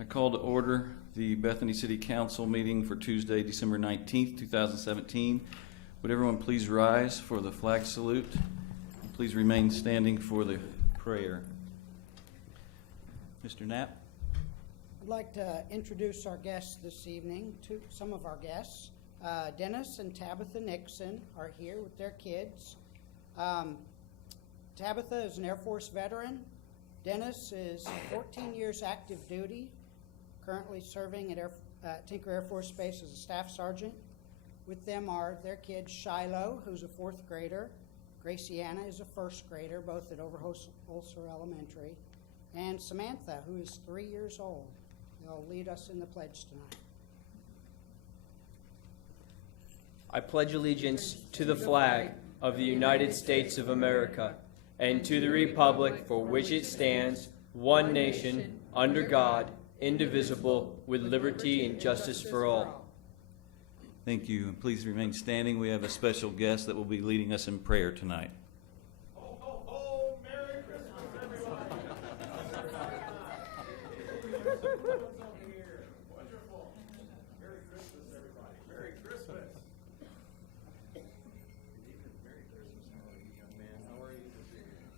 I call to order the Bethany City Council meeting for Tuesday, December 19th, 2017. Would everyone please rise for the flag salute? Please remain standing for the prayer. Mr. Knapp. I'd like to introduce our guests this evening, to some of our guests. Dennis and Tabitha Nixon are here with their kids. Tabitha is an Air Force veteran. Dennis is 14 years active duty, currently serving at Tinker Air Force Base as a staff sergeant. With them are their kids Shiloh, who's a 4th grader, Graciana is a 1st grader, both at Overholser Elementary, and Samantha, who is 3 years old. They'll lead us in the pledge tonight. I pledge allegiance to the flag of the United States of America and to the republic for which it stands, one nation, under God, indivisible, with liberty and justice for all. Thank you. And please remain standing. We have a special guest that will be leading us in prayer tonight. Ho, ho, ho! Merry Christmas, everyone! Wonderful. Merry Christmas, everybody. Merry Christmas. Good evening. Merry Christmas. How are you, young man? How are you this evening?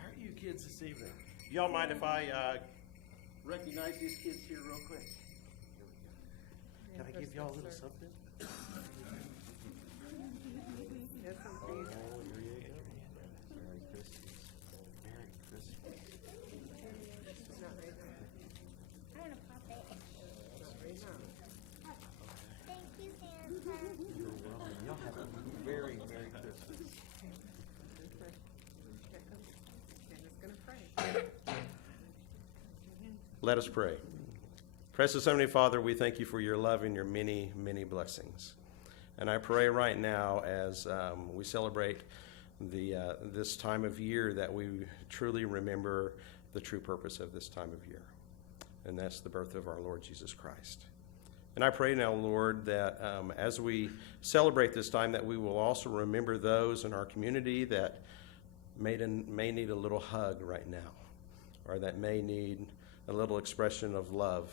How are you kids this evening? Y'all mind if I recognize these kids here real quick? Can I give y'all a little something? Oh, here you go. Merry Christmas. Merry Christmas. I want to pop it. Thank you, Santa. You're welcome. Y'all have a very Merry Christmas. Let us pray. Precious Heavenly Father, we thank you for your love and your many, many blessings. And I pray right now as we celebrate this time of year that we truly remember the true purpose of this time of year. And that's the birth of our Lord Jesus Christ. And I pray now, Lord, that as we celebrate this time, that we will also remember those in our community that may need a little hug right now, or that may need a little expression of love.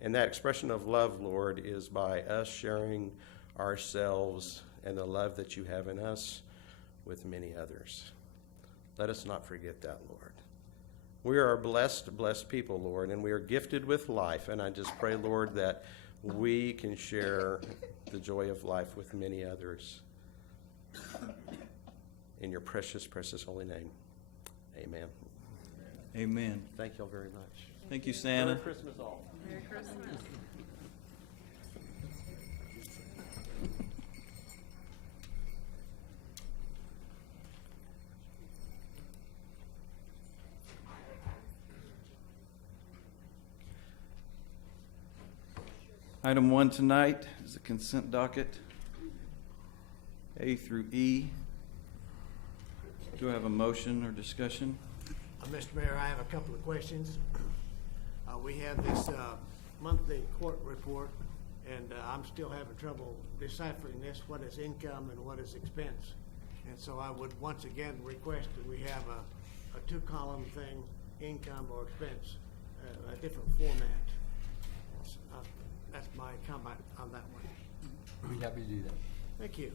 And that expression of love, Lord, is by us sharing ourselves and the love that you have in us with many others. Let us not forget that, Lord. We are a blessed people, Lord, and we are gifted with life. And I just pray, Lord, that we can share the joy of life with many others. In your precious, precious holy name, amen. Amen. Thank you all very much. Thank you, Santa. Merry Christmas all. Merry Christmas. Item 1 tonight is the consent docket, A through E. Do I have a motion or discussion? Mr. Mayor, I have a couple of questions. We have this monthly court report, and I'm still having trouble deciphering this, what is income and what is expense. And so I would once again request that we have a 2-column thing, income or expense, a different format. That's my comment on that one. We'd be happy to do that. Thank you.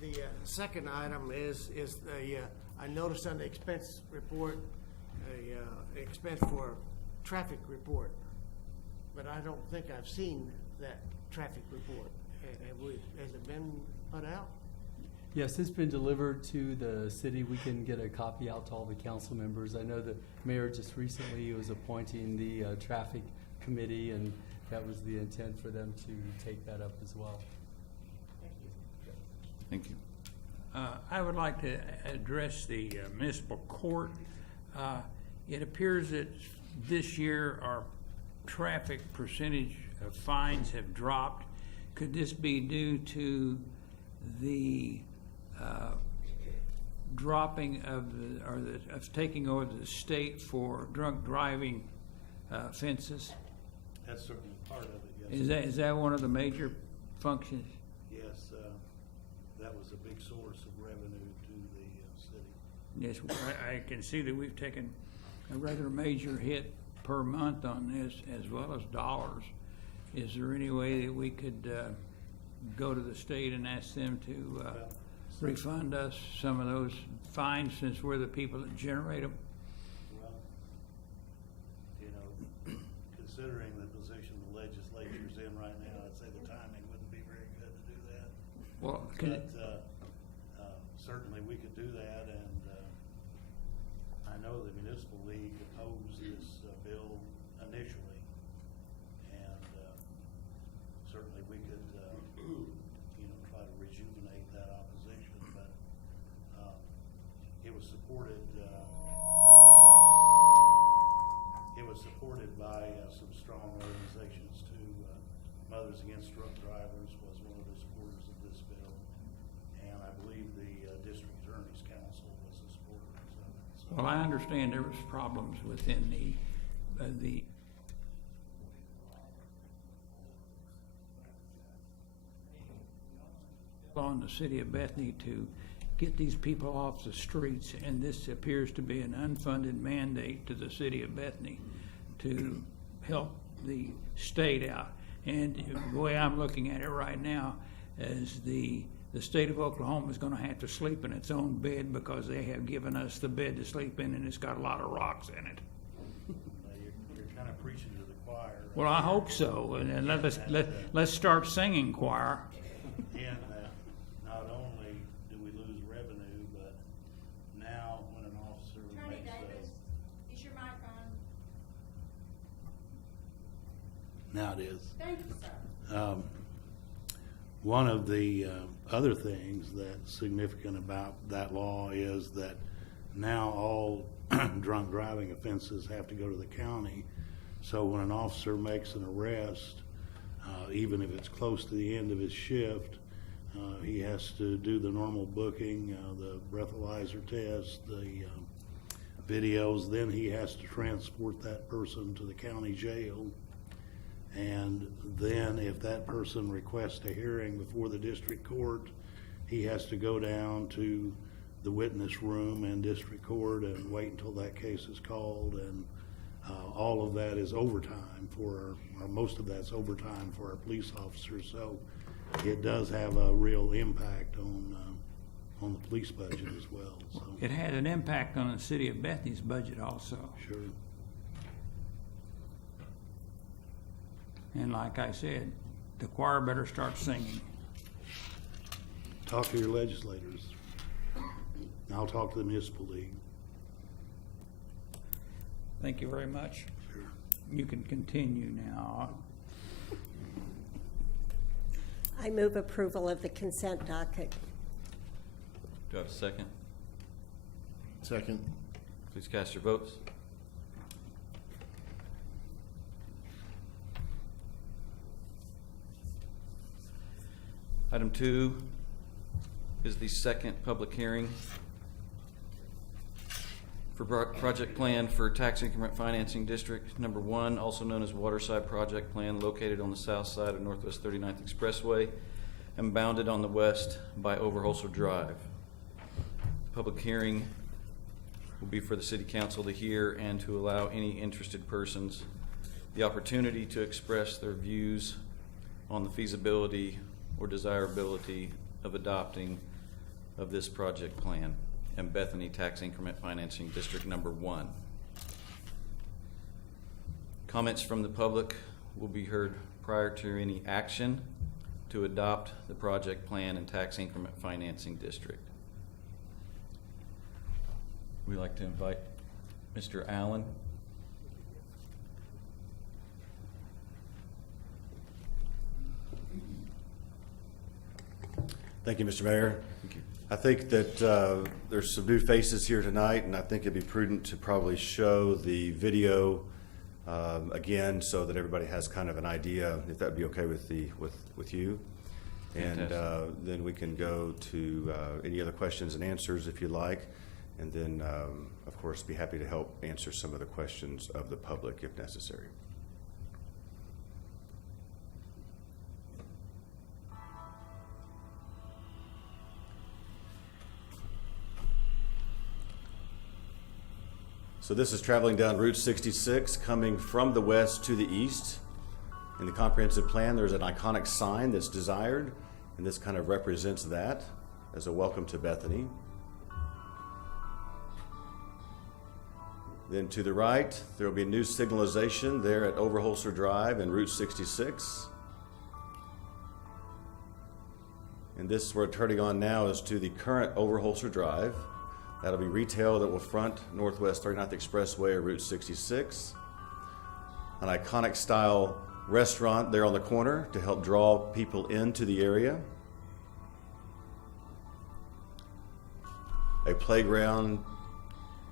The second item is I noticed on the expense report a expense for traffic report, but I don't think I've seen that traffic report. Has it been put out? Yes, it's been delivered to the city. We can get a copy out to all the council members. I know the mayor just recently was appointing the traffic committee, and that was the intent for them to take that up as well. Thank you. I would like to address the municipal court. It appears that this year our traffic percentage of fines have dropped. Could this be due to the dropping of of taking over the state for drunk driving offenses? That's certainly part of it, yes. Is that one of the major functions? Yes, that was a big source of revenue to the city. Yes, I can see that we've taken a rather major hit per month on this as well as dollars. Is there any way that we could go to the state and ask them to refund us some of those fines since we're the people that generate them? Well, you know, considering the position the legislature's in right now, I'd say the timing wouldn't be very good to do that. Well, But certainly we could do that, and I know the municipal league opposed this bill initially, and certainly we could, you know, try to rejuvenate that opposition, but it was supported. It was supported by some strong organizations too. Mothers Against Drunk Drivers was one of the supporters of this bill, and I believe the District Attorney's Council was a supporter of it. So, well, I understand there was problems within the on the city of Bethany to get these people off the streets, and this appears to be an unfunded mandate to the city of Bethany to help the state out. And the way I'm looking at it right now is the state of Oklahoma is going to have to sleep in its own bed because they have given us the bed to sleep in, and it's got a lot of rocks in it. you're kind of preaching to the choir. Right? Well, I hope so, and then let's start singing, choir. And not only do we lose revenue, but now when an officer Attorney makes Davis, is your mic on? now it is. Thank you, sir. One of the other things that's significant about that law is that now all drunk driving offenses have to go to the county. So when an officer makes an arrest, even if it's close to the end of his shift, he has to do the normal booking, the breathalyzer test, the videos. Then he has to transport that person to the county jail. And then if that person requests a hearing before the district court, he has to go down to the witness room in district court and wait until that case is called. And all of that is overtime or most of that's overtime for our police officers. So it does have a real impact on the police budget as well. So It had an impact on the city of Bethany's budget also. sure. And like I said, the choir better start singing. Talk to your legislators. And I'll talk to the municipal league. Thank you very much. Sure. You can continue now. I move approval of the consent docket. Do I have a second? Second. Please cast your votes. Item 2 is the second public hearing for project plan for tax increment financing district number 1, also known as Waterside Project Plan, located on the south side of Northwest 39th Expressway and bounded on the west by Overholser Drive. Public hearing will be for the city council to hear and to allow any interested persons the opportunity to express their views on the feasibility or desirability of adopting of this project plan and Bethany Tax Increment Financing District number 1. Comments from the public will be heard prior to any action to adopt the project plan and tax increment financing district. We'd like to invite Mr. Allen. Thank you, Mr. Mayor. Thank you. I think that there's some new faces here tonight, and I think it'd be prudent to probably show the video again so that everybody has kind of an idea, if that'd be okay with you. And Fantastic. then we can go to any other questions and answers if you like. And then, of course, be happy to help answer some of the questions of the public if necessary. So this is traveling down Route 66, coming from the west to the east. In the comprehensive plan, there's an iconic sign that's desired, and this kind of represents that as a welcome to Bethany. Then to the right, there will be a new signalization there at Overholser Drive and Route 66. And this we're turning on now is to the current Overholser Drive. That'll be retail that will front Northwest 39th Expressway or Route 66. An iconic style restaurant there on the corner to help draw people into the area. A playground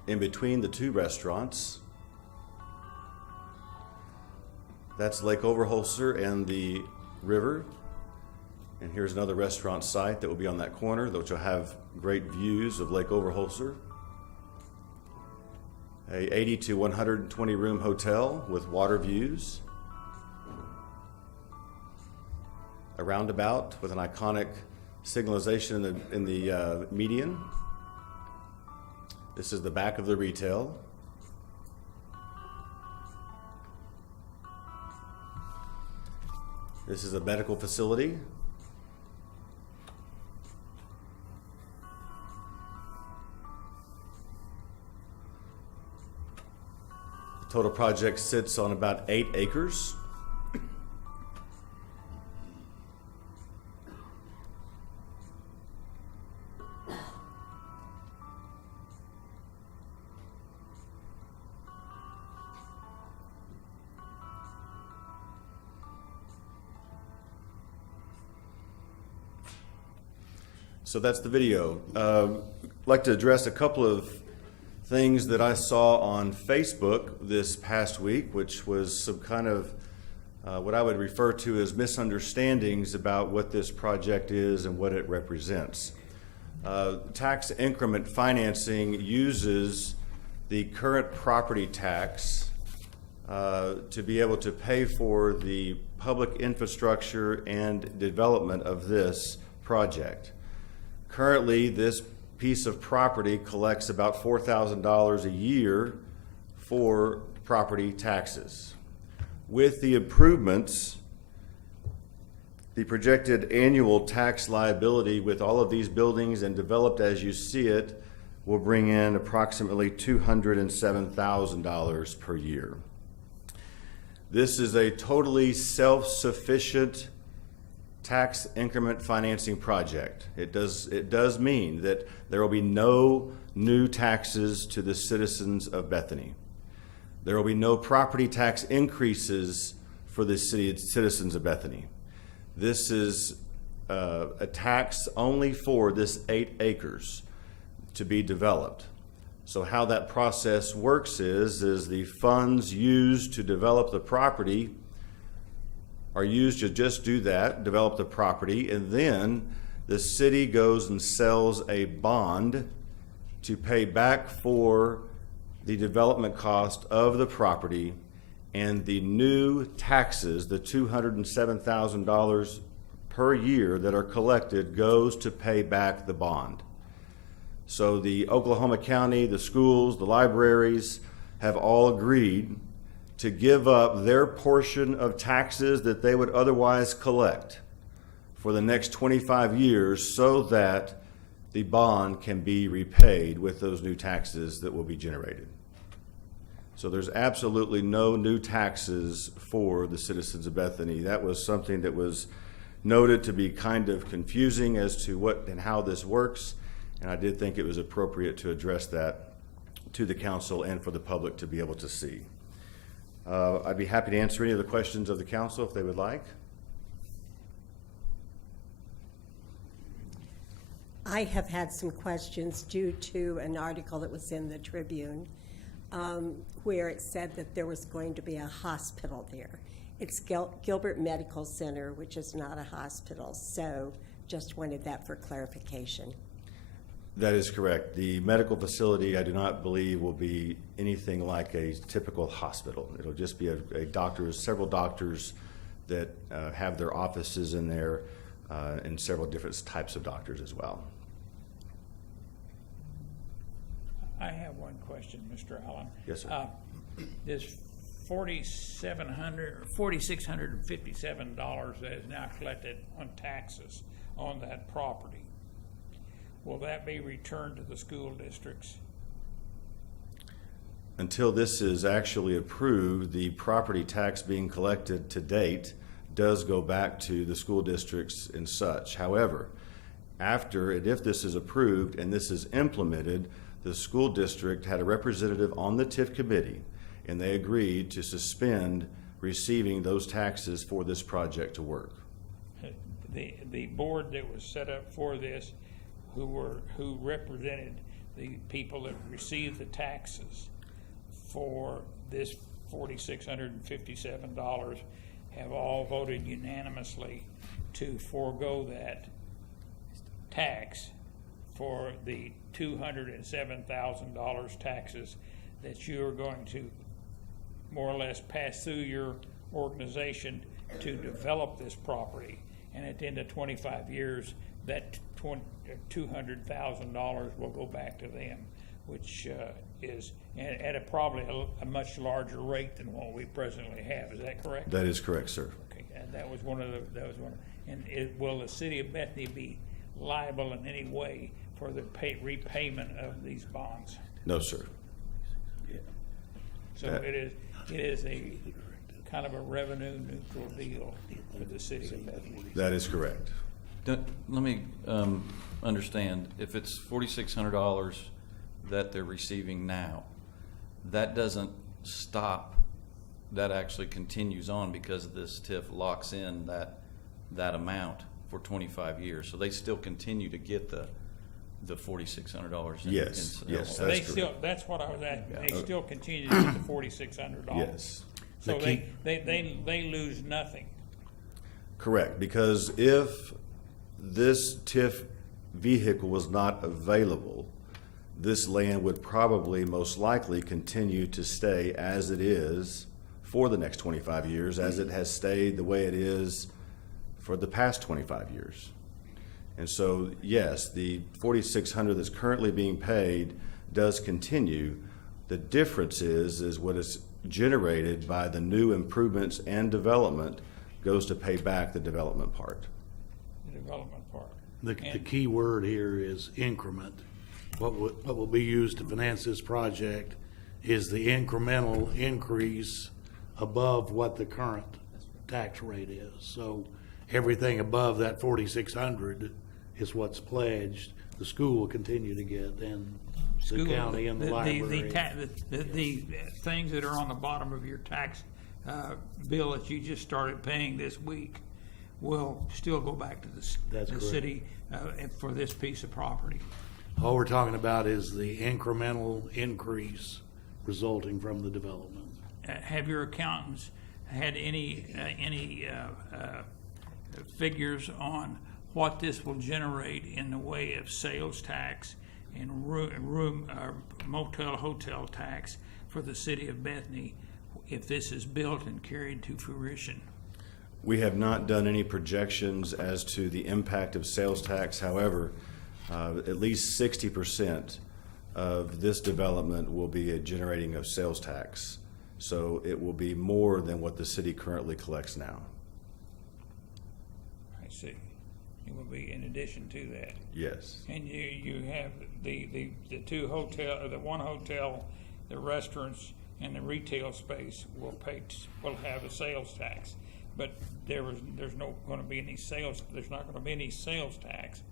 in between the two restaurants. That's Lake Overholser and the river. And here's another restaurant site that will be on that corner, which will have great views of Lake Overholser. A 80 to 120 room hotel with water views. A roundabout with an iconic signalization in the median. This is the back of the retail. This is a medical facility. The total project sits on about 8 acres. So that's the video. I'd like to address a couple of things that I saw on Facebook this past week, which was some kind of what I would refer to as misunderstandings about what this project is and what it represents. Tax increment financing uses the current property tax to be able to pay for the public infrastructure and development of this project. Currently, this piece of property collects about $4,000 a year for property taxes. With the improvements, the projected annual tax liability with all of these buildings and developed as you see it will bring in approximately $207,000 per year. This is a totally self-sufficient tax increment financing project. It does mean that there will be no new taxes to the citizens of Bethany. There will be no property tax increases for the citizens of Bethany. This is a tax only for this 8 acres to be developed. So how that process works is the funds used to develop the property are used to just do that, develop the property, and then the city goes and sells a bond to pay back for the development cost of the property, and the new taxes, the $207,000 per year that are collected, goes to pay back the bond. So the Oklahoma County, the schools, the libraries have all agreed to give up their portion of taxes that they would otherwise collect for the next 25 years so that the bond can be repaid with those new taxes that will be generated. So there's absolutely no new taxes for the citizens of Bethany. That was something that was noted to be kind of confusing as to what and how this works, and I did think it was appropriate to address that to the council and for the public to be able to see. I'd be happy to answer any of the questions of the council if they would like. I have had some questions due to an article that was in the Tribune where it said that there was going to be a hospital there. It's Gilbert Medical Center, which is not a hospital, so just wanted that for clarification. That is correct. The medical facility, I do not believe, will be anything like a typical hospital. It'll just be several doctors that have their offices in there, and several different types of doctors as well. I have one question, Mr. Allen. Yes, sir. This $4,657 that is now collected on taxes on that property, will that be returned to the school districts? Until this is actually approved, the property tax being collected to date does go back to the school districts and such. However, after and if this is approved and this is implemented, the school district had a representative on the TIF committee, and they agreed to suspend receiving those taxes for this project to work. The board that was set up for this, who represented the people that received the taxes for this $4,657, have all voted unanimously to forego that tax for the $207,000 taxes that you are going to more or less pass through your organization to develop this property. And at the end of 25 years, that $200,000 will go back to them, which is at probably a much larger rate than what we presently have. Is that correct? That is correct, sir. Okay, and that was one. And will the city of Bethany be liable in any way for the repayment of these bonds? No, sir. So it is a kind of a revenue neutral deal for the city of Bethany. That is correct. Let me understand, if it's $4,600 that they're receiving now, that doesn't stop, that actually continues on because this TIF locks in that amount for 25 years. So they still continue to get the $4,600. Yes, yes, So that's they correct. still, that's what I was asking, Yeah. they still continue to get the $4,600. Yes. So The key- they lose nothing. Correct, because if this TIF vehicle was not available, this land would probably most likely continue to stay as it is for the next 25 years, as it has stayed the way it is for the past 25 years. And so, yes, the $4,600 that's currently being paid does continue. The difference is what is generated by the new improvements and development goes to pay back the development part. The development part. The key word here is increment. What will be used to finance this project is the incremental increase above what the current tax rate is. So everything above that 4,600 is what's pledged. The school will continue to get, and the School, county and the library. The things that are on the bottom of your tax bill that you just started paying this week will still go back to That's the correct. city for this piece of property. All we're talking about is the incremental increase resulting from the development. Have your accountants had any figures on what this will generate in the way of sales tax and motel hotel tax for the city of Bethany if this is built and carried to fruition? We have not done any projections as to the impact of sales tax. However, at least 60% of this development will be a generating of sales tax. So it will be more than what the city currently collects now. I see. It will be in addition to that. Yes. And you have the two hotel, or the one hotel, the restaurants, and the retail space will have a sales tax. But there's not going to be any sales tax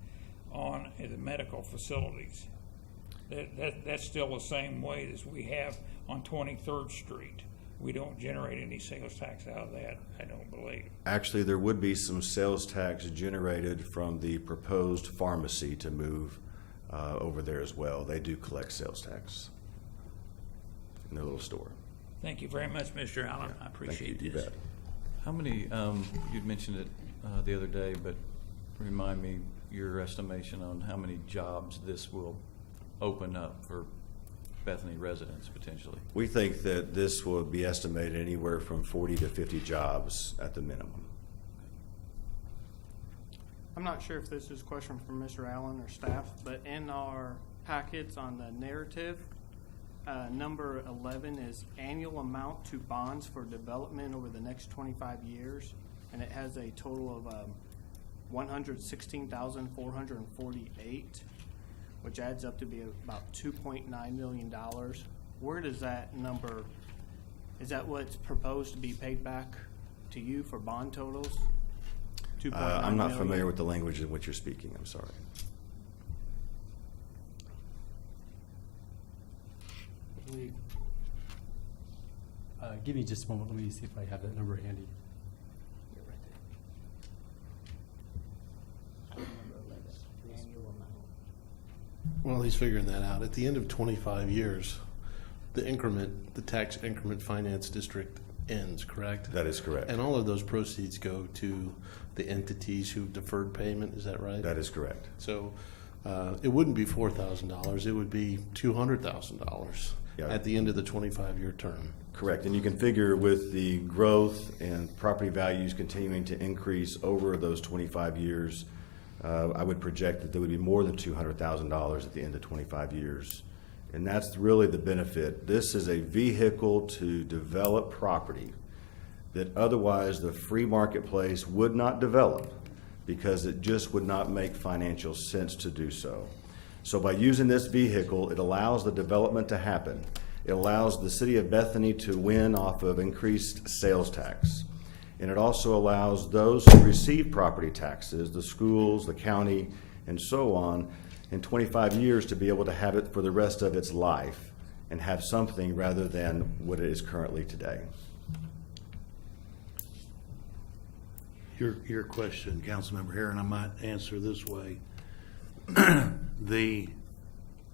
on the medical facilities. That's still the same way as we have on 23rd Street. We don't generate any sales tax out of that, I don't believe. Actually, there would be some sales tax generated from the proposed pharmacy to move over there as well. They do collect sales tax in their little store. Thank you very much, Mr. Allen. I appreciate Thank you. You this. bet. How many, you'd mentioned it the other day, but remind me your estimation on how many jobs this will open up for Bethany residents potentially? We think that this will be estimated anywhere from 40 to 50 jobs at the minimum. I'm not sure if this is a question from Mr. Allen or staff, but in our packets on the narrative, number 11 is annual amount to bonds for development over the next 25 years, and it has a total of 116,448, which adds up to be about $2.9 million. Where does that number, is that what's proposed to be paid back to you for bond totals? 2.9 I'm not million? familiar with the language in which you're speaking, I'm sorry. Give me just a moment, let me see if I have that number handy. While he's figuring that out, at the end of 25 years, the tax increment finance district ends, correct? That is correct. And all of those proceeds go to the entities who deferred payment, is that right? That is correct. So it wouldn't be $4,000, it would be $200,000 Yeah. at the end of the 25-year term. Correct, and you can figure with the growth and property values continuing to increase over those 25 years, I would project that there would be more than $200,000 at the end of 25 years. And that's really the benefit. This is a vehicle to develop property that otherwise the free marketplace would not develop because it just would not make financial sense to do so. So by using this vehicle, it allows the development to happen. It allows the city of Bethany to win off of increased sales tax. And it also allows those who receive property taxes, the schools, the county, and so on, in 25 years to be able to have it for the rest of its life and have something rather than what it is currently today. Your question, Councilmember Herron, I might answer this way. The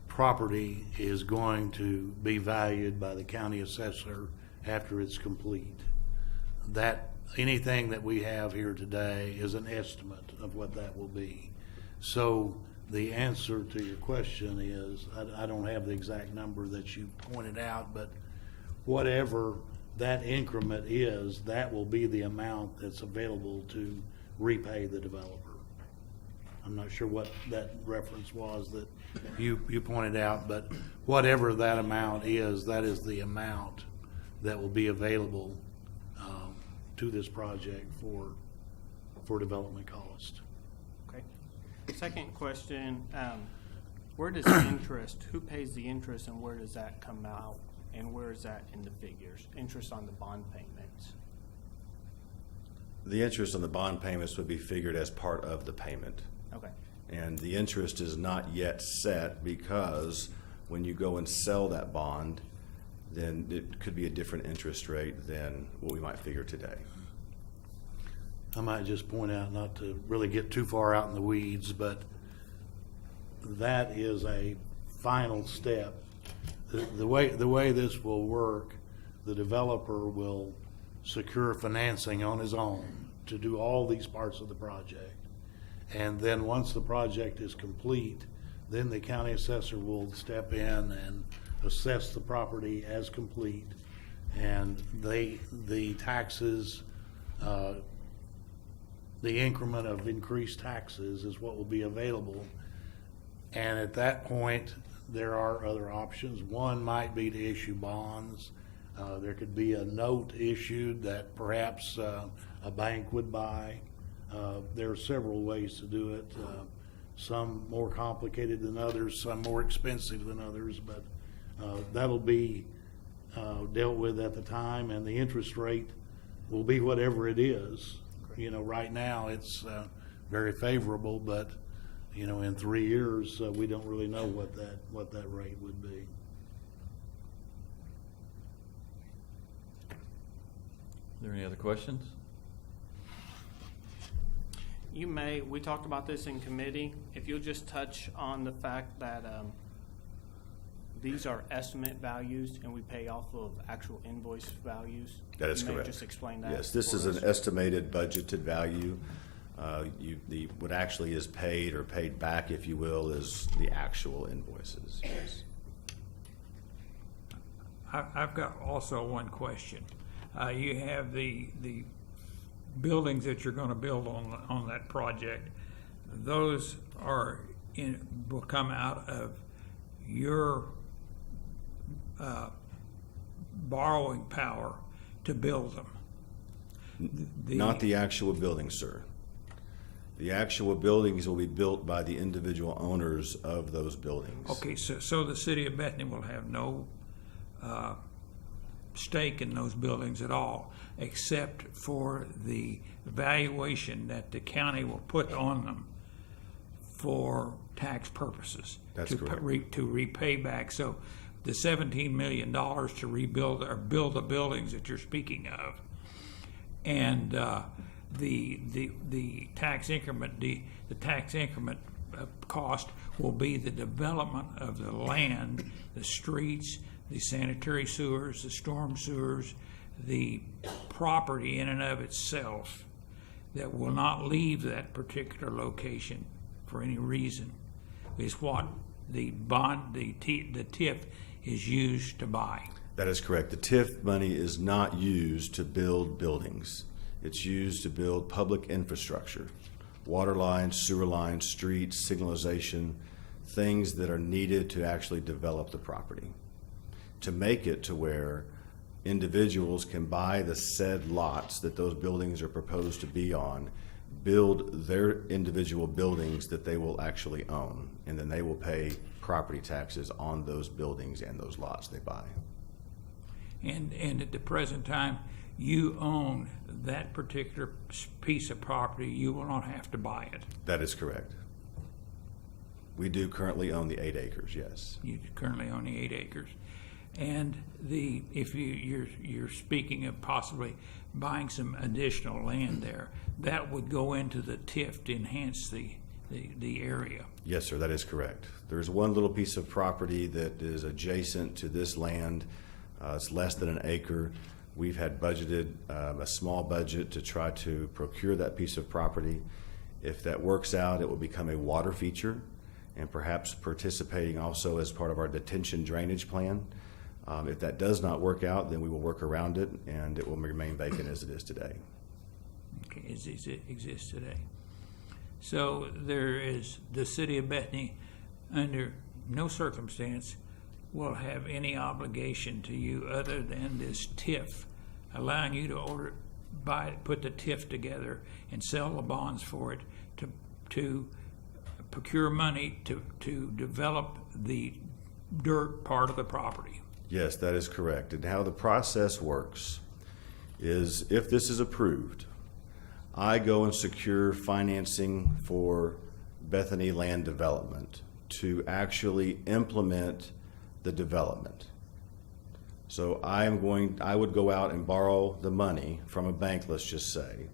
property is going to be valued by the county assessor after it's complete. That anything that we have here today is an estimate of what that will be. So the answer to your question is, I don't have the exact number that you pointed out, but whatever that increment is, that will be the amount that's available to repay the developer. I'm not sure what that reference was that you pointed out, but whatever that amount is, that is the amount that will be available to this project for development cost. Okay. Second question, where does the interest, who pays the interest and where does that come out? And where is that in the figures? Interest on the bond payments? The interest on the bond payments would be figured as part of the payment. Okay. And the interest is not yet set because when you go and sell that bond, then it could be a different interest rate than what we might figure today. I might just point out, not to really get too far out in the weeds, but that is a final step. The way this will work, the developer will secure financing on his own to do all these parts of the project. And then once the project is complete, then the county assessor will step in and assess the property as complete. And the taxes, the increment of increased taxes is what will be available. And at that point, there are other options. One might be to issue bonds. There could be a note issued that perhaps a bank would buy. There are several ways to do it. Some more complicated than others, some more expensive than others, but that'll be dealt with at the time, and the interest rate will be whatever it is. You know, right now it's very favorable, but you know, in 3 years we don't really know what that rate would be. Are there any other questions? We talked about this in committee. If you'll just touch on the fact that these are estimate values and we pay off of actual invoice values. That is You may correct. just explain that. Yes, this is for an us. estimated budgeted value. What actually is paid or paid back, if you will, is the actual invoices. Yes. I've got also one question. You have the buildings that you're going to build on that project. Those will come out of your borrowing power to build them. Not the actual buildings, sir. The actual buildings will be built by the individual owners of those buildings. Okay, so the city of Bethany will have no stake in those buildings at all, except for the valuation that the county will put on them for tax purposes. That's correct. To repay back. So the $17 million to rebuild or build the buildings that you're speaking of, and the tax increment, the tax increment cost will be the development of the land, the streets, the sanitary sewers, the storm sewers, the property in and of itself that will not leave that particular location for any reason is what the bond, the TIF is used to buy. That is correct. The TIF money is not used to build buildings. It's used to build public infrastructure, water lines, sewer lines, streets, signalization, things that are needed to actually develop the property, to make it to where individuals can buy the said lots that those buildings are proposed to be on, build their individual buildings that they will actually own, and then they will pay property taxes on those buildings and those lots they buy. And at the present time, you own that particular piece of property. You will not have to buy it. That is correct. We do currently own the 8 acres, yes. You currently own the 8 acres. And if you're speaking of possibly buying some additional land there, that would go into the TIF to enhance the area. Yes, sir, that is correct. There's one little piece of property that is adjacent to this land. It's less than an acre. We've had budgeted a small budget to try to procure that piece of property. If that works out, it will become a water feature and perhaps participating also as part of our detention drainage plan. If that does not work out, then we will work around it and it will remain vacant as it is today. Okay, as it exists today. So there is the city of Bethany under no circumstance will have any obligation to you other than this TIF, allowing you to put the TIF together and sell the bonds for it to procure money to develop the dirt part of the property. Yes, that is correct. And how the process works is if this is approved, I go and secure financing for Bethany Land Development to actually implement the development. So I would go out and borrow the money from a bank, let's just say,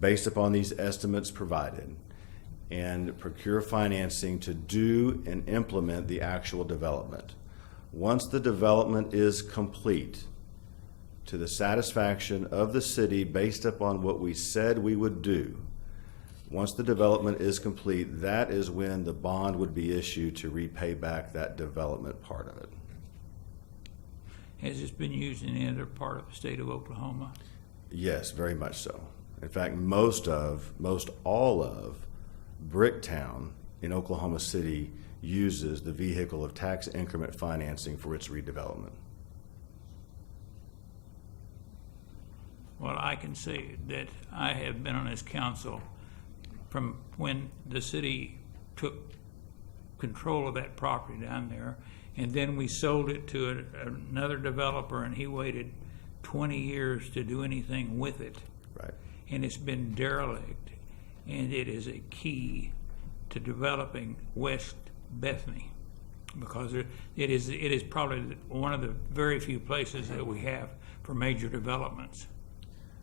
based upon these estimates provided, and procure financing to do and implement the actual development. Once the development is complete, to the satisfaction of the city based upon what we said we would do, once the development is complete, that is when the bond would be issued to repay back that development part of it. Has this been used in any other part of the state of Oklahoma? Yes, very much so. In fact, most all of Bricktown in Oklahoma City uses the vehicle of tax increment financing for its redevelopment. Well, I can say that I have been on this council from when the city took control of that property down there, and then we sold it to another developer, and he waited 20 years to do anything with it. Right. And it's been derelict, and it is a key to developing West Bethany, because it is probably one of the very few places that we have for major developments.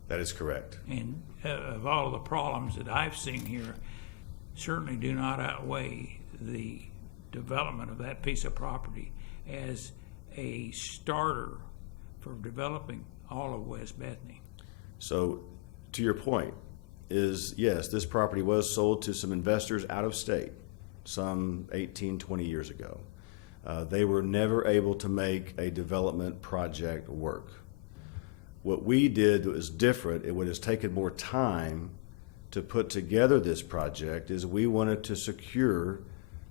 That is correct. And of all of the problems that I've seen here, certainly do not outweigh the development of that piece of property as a starter for developing all of West Bethany. So, to your point, is yes, this property was sold to some investors out of state some 18, 20 years ago. They were never able to make a development project work. What we did that was different, it would have taken more time to put together this project, is we wanted to secure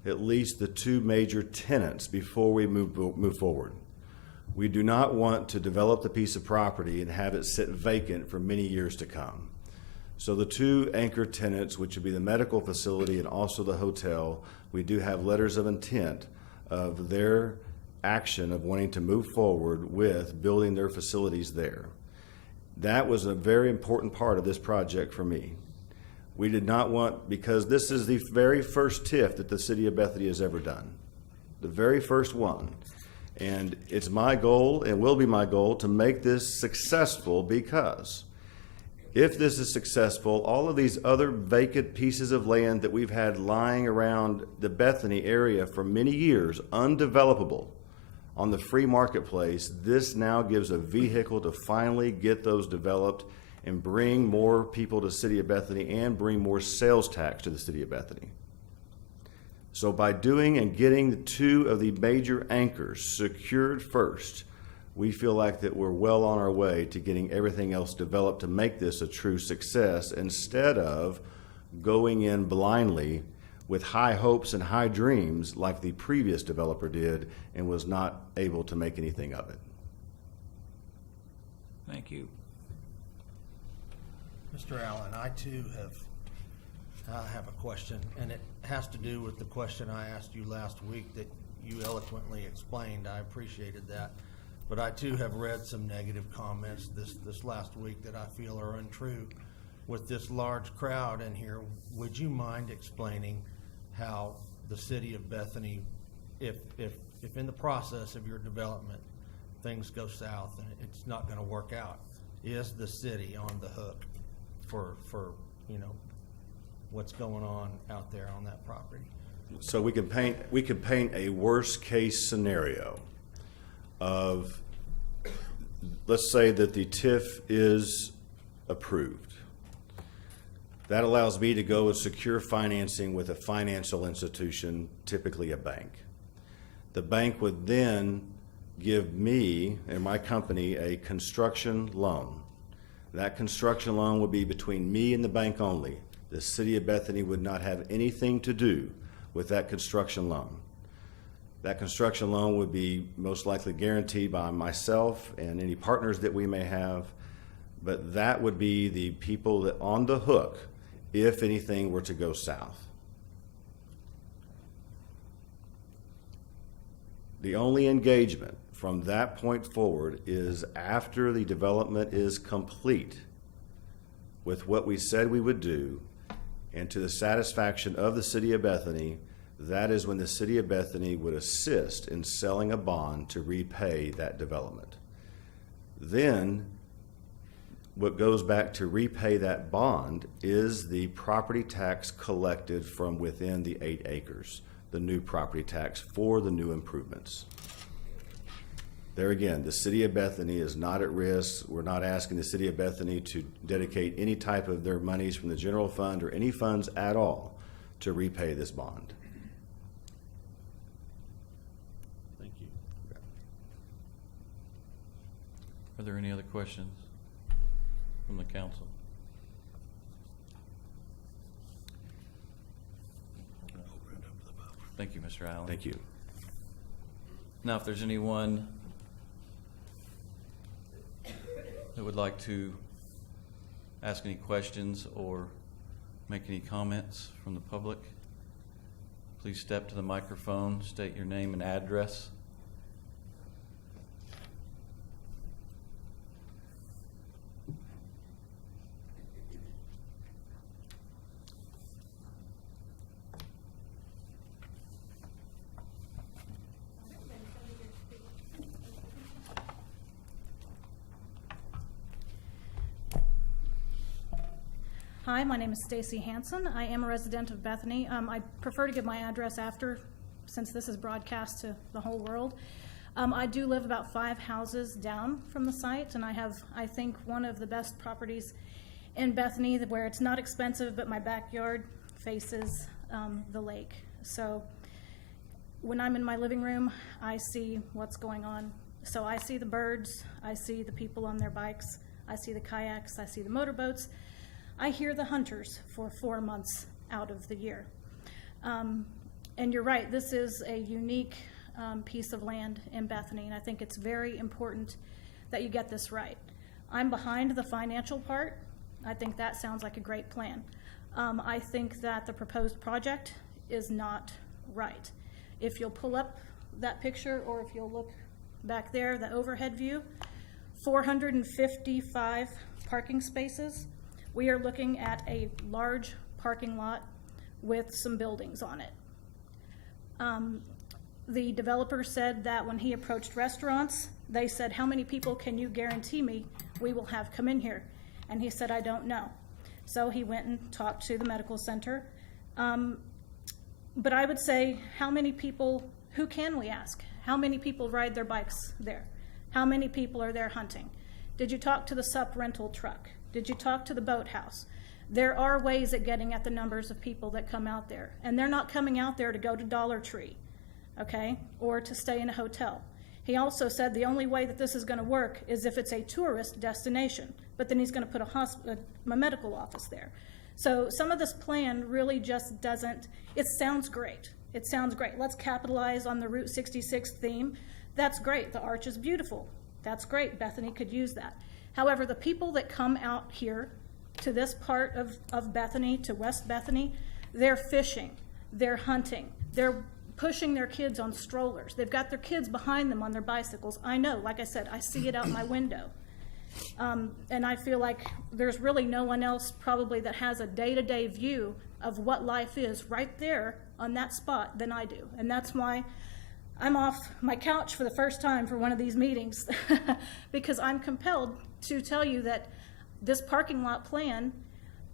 at least the two major tenants before we move forward. We do not want to develop the piece of property and have it sit vacant for many years to come. So the two anchor tenants, which would be the medical facility and also the hotel, we do have letters of intent of their action of wanting to move forward with building their facilities there. That was a very important part of this project for me. We did not want, because this is the very first TIF that the city of Bethany has ever done, the very first one. And it's my goal, and will be my goal, to make this successful, because if this is successful, all of these other vacant pieces of land that we've had lying around the Bethany area for many years, undevelopable, on the free marketplace, this now gives a vehicle to finally get those developed and bring more people to the city of Bethany and bring more sales tax to the city of Bethany. So by doing and getting the two of the major anchors secured first, we feel like that we're well on our way to getting everything else developed to make this a true success, instead of going in blindly with high hopes and high dreams like the previous developer did and was not able to make anything of it. Thank you. Mr. Allen, I too have a question, and it has to do with the question I asked you last week that you eloquently explained. I appreciated that. But I too have read some negative comments this last week that I feel are untrue. With this large crowd in here, would you mind explaining how the city of Bethany, if in the process of your development things go south and it's not going to work out, is the city on the hook for what's going on out there on that property? So we could paint a worst case scenario of, let's say that the TIF is approved. That allows me to go and secure financing with a financial institution, typically a bank. The bank would then give me and my company a construction loan. That construction loan would be between me and the bank only. The city of Bethany would not have anything to do with that construction loan. That construction loan would be most likely guaranteed by myself and any partners that we may have, but that would be the people that on the hook if anything were to go south. The only engagement from that point forward is after the development is complete with what we said we would do, and to the satisfaction of the city of Bethany. That is when the city of Bethany would assist in selling a bond to repay that development. Then what goes back to repay that bond is the property tax collected from within the 8 acres, the new property tax for the new improvements. There again, the city of Bethany is not at risk. We're not asking the city of Bethany to dedicate any type of their monies from the general fund or any funds at all to repay this bond. Thank you. Are there any other questions from the council? Thank you, Mr. Allen. Thank you. Now, if there's anyone that would like to ask any questions or make any comments from the public, please step to the microphone, state your name and address. Hi, my name is Stacy Hanson. I am a resident of Bethany. I prefer to give my address after, since this is broadcast to the whole world. I do live about 5 houses down from the site, and I have, I think, one of the best properties in Bethany where it's not expensive, but my backyard faces the lake. So when I'm in my living room, I see what's going on. So I see the birds, I see the people on their bikes, I see the kayaks, I see the motorboats. I hear the hunters for 4 months out of the year. And you're right, this is a unique piece of land in Bethany, and I think it's very important that you get this right. I'm behind the financial part. I think that sounds like a great plan. I think that the proposed project is not right. If you'll pull up that picture, or if you'll look back there, the overhead view, 455 parking spaces. We are looking at a large parking lot with some buildings on it. The developer said that when he approached restaurants, they said, "How many people can you guarantee me we will have come in here?" And he said, "I don't know." So he went and talked to the medical center. But I would say, how many people, who can we ask? How many people ride their bikes there? How many people are there hunting? Did you talk to the sup rental truck? Did you talk to the boathouse? There are ways at getting at the numbers of people that come out there. And they're not coming out there to go to Dollar Tree, okay, or to stay in a hotel. He also said the only way that this is going to work is if it's a tourist destination, but then he's going to put a medical office there. So some of this plan really just doesn't, it sounds great. It sounds great. Let's capitalize on the Route 66 theme. That's great. The arch is beautiful. That's great. Bethany could use that. However, the people that come out here to this part of Bethany, to West Bethany, they're fishing, they're hunting, they're pushing their kids on strollers. They've got their kids behind them on their bicycles. I know, like I said, I see it out my window. And I feel like there's really no one else probably that has a day-to-day view of what life is right there on that spot than I do. And that's why I'm off my couch for the first time for one of these meetings because I'm compelled to tell you that this parking lot plan,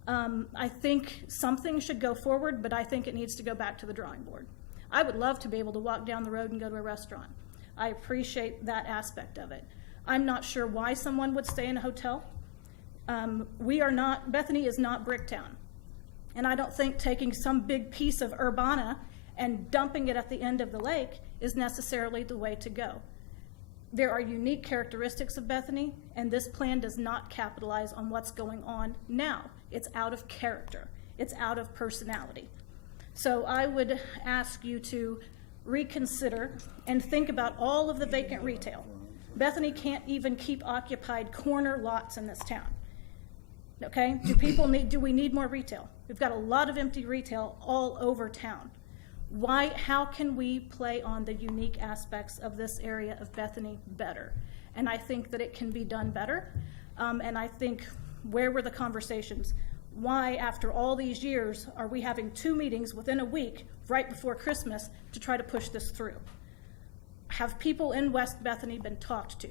I think something should go forward, but I think it needs to go back to the drawing board. I would love to be able to walk down the road and go to a restaurant. I appreciate that aspect of it. I'm not sure why someone would stay in a hotel. Bethany is not Bricktown. And I don't think taking some big piece of Urbana and dumping it at the end of the lake is necessarily the way to go. There are unique characteristics of Bethany, and this plan does not capitalize on what's going on now. It's out of character. It's out of personality. So I would ask you to reconsider and think about all of the vacant retail. Bethany can't even keep occupied corner lots in this town. Okay? Do we need more retail? We've got a lot of empty retail all over town. How can we play on the unique aspects of this area of Bethany better? And I think that it can be done better. And I think, where were the conversations? Why, after all these years, are we having 2 meetings within a week right before Christmas to try to push this through? Have people in West Bethany been talked to?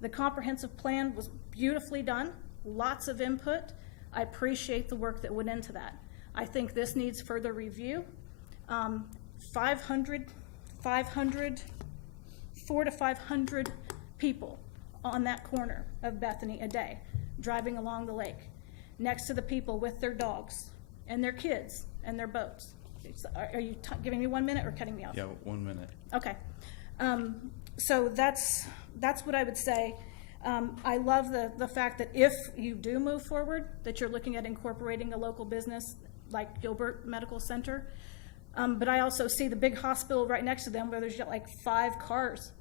The comprehensive plan was beautifully done, lots of input. I appreciate the work that went into that. I think this needs further review. 400 to 500 people on that corner of Bethany a day, driving along the lake, next to the people with their dogs and their kids and their boats. Are you giving me 1 minute or cutting me off? Yeah, 1 minute. Okay. So that's what I would say. I love the fact that if you do move forward, that you're looking at incorporating a local business like Gilbert Medical Center. But I also see the big hospital right next to them where there's like 5 cars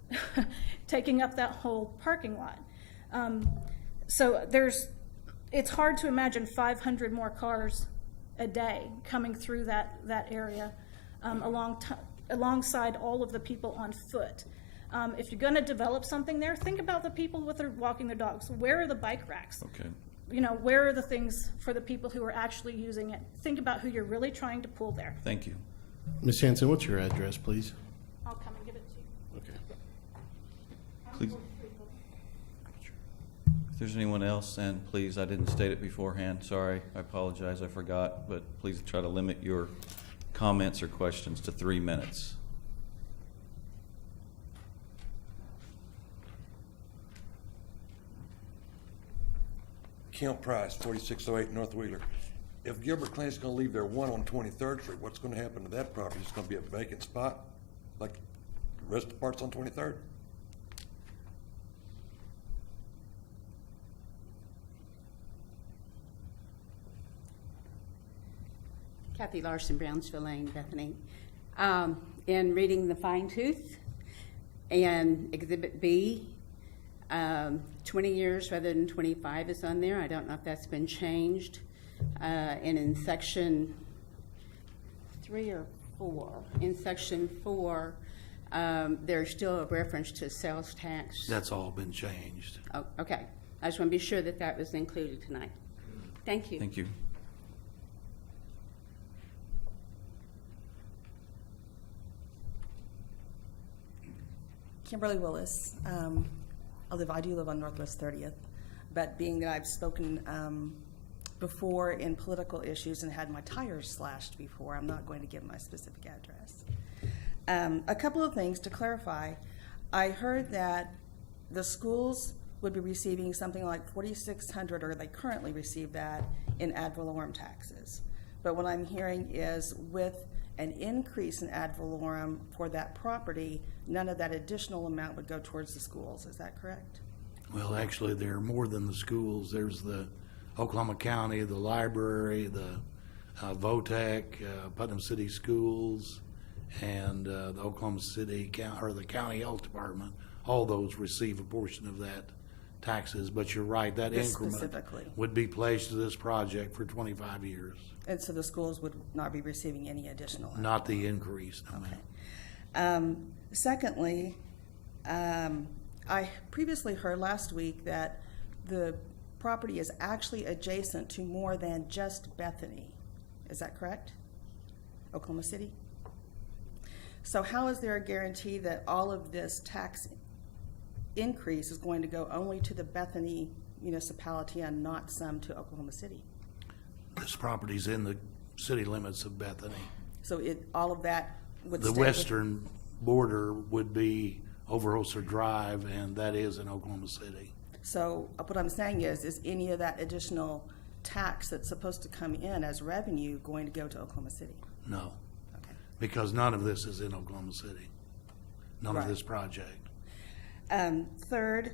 taking up that whole parking lot. So it's hard to imagine 500 more cars a day coming through that area alongside all of the people on foot. If you're going to develop something there, think about the people walking their dogs. Where are the bike racks? Okay. Where are the things for the people who are actually using it? Think about who you're really trying to pull there. Thank you. Ms. Hanson, what's your address, please? I'll come and give it to you. Okay. Please. If there's anyone else, and please, I didn't state it beforehand. Sorry, I apologize, I forgot. But please try to limit your comments or questions to 3 minutes. Kemp Price, 4608 North Wheeler. If Gilbert Clinic's going to leave their one on 23rd Street, what's going to happen to that property? It's going to be a vacant spot, like the rest of the parts on 23rd? Kathy Larson, Brownsville Lane, Bethany. In reading the fine tooth And Exhibit B, 20 years rather than 25 is on there. I don't know if that's been changed. And in section 3 or 4, there's still a reference to sales tax. That's all been changed. Oh, okay. I just want to be sure that that was included tonight. Thank you. Thank you. Kimberly Willis. I do live on Northwest 30th, but being that I've spoken before in political issues and had my tires slashed before, I'm not going to give my specific address. A couple of things to clarify. I heard that the schools would be receiving something like $4,600, or they currently receive that in ad valorem taxes. But what I'm hearing is with an increase in ad valorem for that property, none of that additional amount would go towards the schools. Is that correct? Well, actually, there are more than the schools. There's the Oklahoma County, the library, the VOTEC, Putnam City Schools, and the Oklahoma City or the County Health Department. All those receive a portion of that taxes. But you're right, that increment Specifically. would be pledged to this project for 25 years. And so the schools would not be receiving any additional? Not the increase, no, ma'am. Secondly, I previously heard last week that the property is actually adjacent to more than just Bethany. Is that correct? Oklahoma City? So how is there a guarantee that all of this tax increase is going to go only to the Bethany municipality and not some to Oklahoma City? This property's in the city limits of Bethany. So all of that would The stay western border would be Overholser Drive, and that is in Oklahoma City. So what I'm saying is any of that additional tax that's supposed to come in as revenue going to go to Oklahoma City? No, Okay. because none of this is in Oklahoma City. None of Right. this project. Third,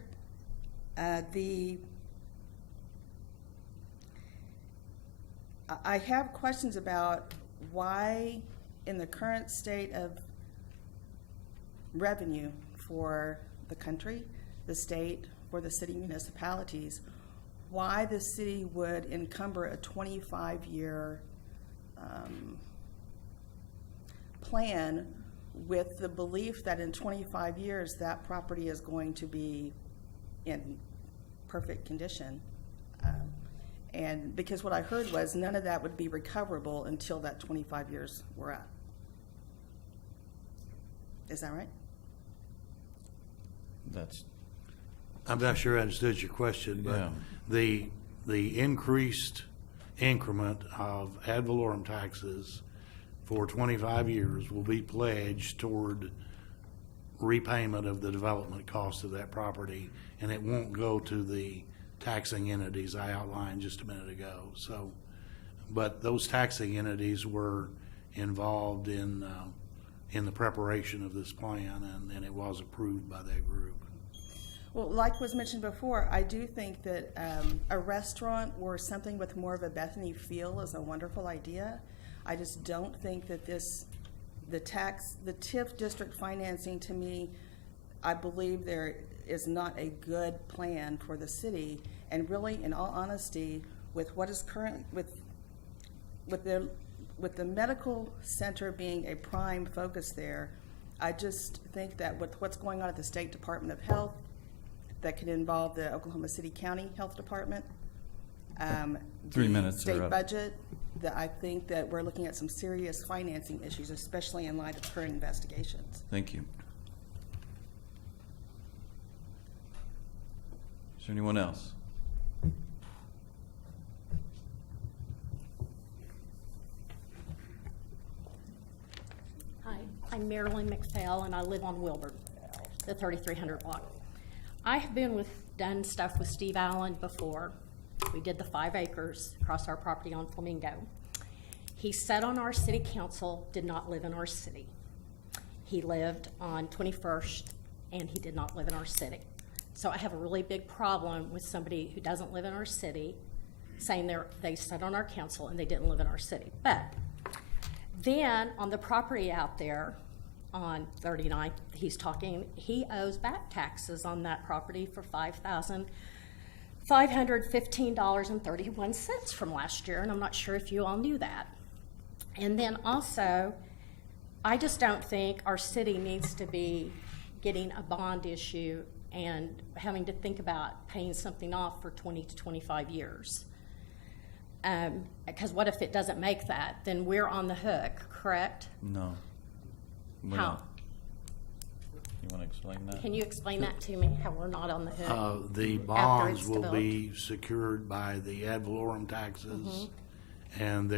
I have questions about why in the current state of revenue for the country, the state, for the city municipalities, why the city would encumber a 25-year plan with the belief that in 25 years that property is going to be in perfect condition. And because what I heard was none of that would be recoverable until that 25 years were up. Is that right? I'm not sure I understood your question, but Yeah. the increased increment of ad valorem taxes for 25 years will be pledged toward repayment of the development cost of that property, and it won't go to the taxing entities I outlined just a minute ago. So, but those taxing entities were involved in the preparation of this plan, and it was approved by that group. Well, like was mentioned before, I do think that a restaurant or something with more of a Bethany feel is a wonderful idea. I just don't think that the TIF district financing, to me, I believe there is not a good plan for the city. And really, in all honesty, with what is current, with the medical center being a prime focus there, I just think that with what's going on at the State Department of Health, that could involve the Oklahoma City County Health Department, 3 minutes are state up. budget, that I think that we're looking at some serious financing issues, especially in light of current investigations. Thank you. Is there anyone else? Hi, I'm Marilyn McPhail, and I live on Wilbur, the 3300 block. I have done stuff with Steve Allen before. We did the 5 acres across our property on Flamingo. He sat on our city council, did not live in our city. He lived on 21st, and he did not live in our city. So I have a really big problem with somebody who doesn't live in our city saying they sat on our council and they didn't live in our city. But then on the property out there on 39th, he owes back taxes on that property for $5,515.31 from last year, and I'm not sure if you all knew that. And then also, I just don't think our city needs to be getting a bond issue and having to think about paying something off for 20 to 25 years. Because what if it doesn't make that? Then we're on the hook, correct? No. We're How? not. You want to explain that? Can you explain that to me, how we're not on the hook? The after bonds it's will developed? be secured by the ad valorem taxes, and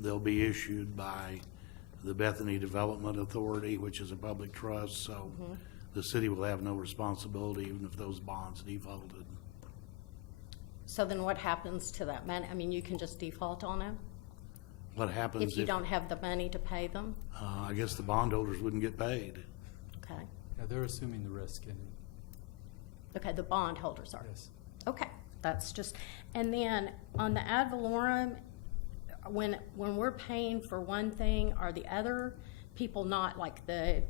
they'll be issued by the Bethany Development Authority, which is a public trust, so the city will have no responsibility even if those bonds defaulted. So then what happens to that money? I mean, you can just default on them? What happens If you don't have the money to pay them? I guess the bondholders wouldn't get paid. Okay. Yeah, they're assuming the risk in it. Okay, the bondholders are? Yes. Okay, that's just, and then on the ad valorem, when we're paying for one thing, are the other people not, like the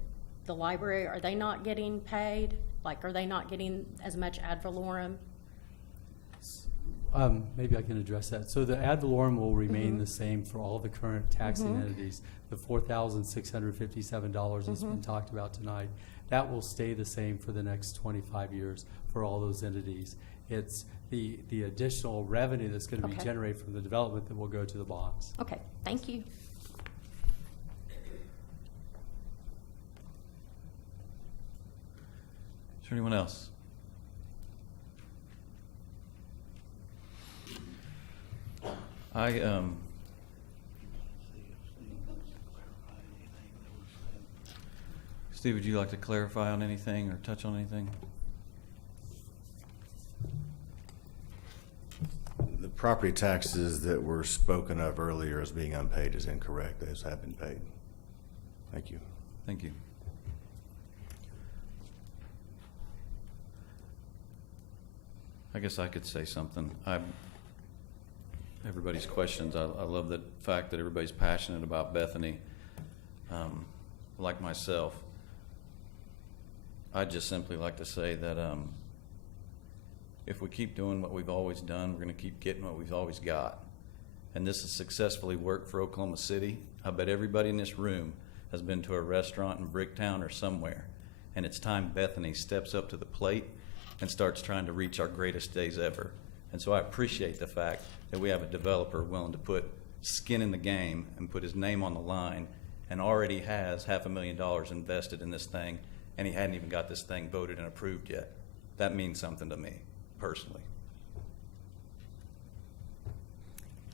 library, are they not getting paid? Like, are they not getting as much ad valorem? Maybe I can address that. So the ad valorem will remain the same for all the current taxing entities. The $4,657 that's been talked about tonight, that will stay the same for the next 25 years for all those entities. It's the additional revenue that's going to be Okay. generated from the development that will go to the bonds. Okay, thank you. Is there anyone else? Steve, would you like to clarify on anything or touch on anything? The property taxes that were spoken of earlier as being unpaid is incorrect. Those have been paid. Thank you. Thank you. I guess I could say something. Everybody's questions. I love the fact that everybody's passionate about Bethany. Like myself, I'd just simply like to say that if we keep doing what we've always done, we're going to keep getting what we've always got. And this has successfully worked for Oklahoma City. I bet everybody in this room has been to a restaurant in Bricktown or somewhere. And it's time Bethany steps up to the plate and starts trying to reach our greatest days ever. And so I appreciate the fact that we have a developer willing to put skin in the game and put his name on the line and already has $500,000 invested in this thing, and he hadn't even got this thing voted and approved yet. That means something to me, personally.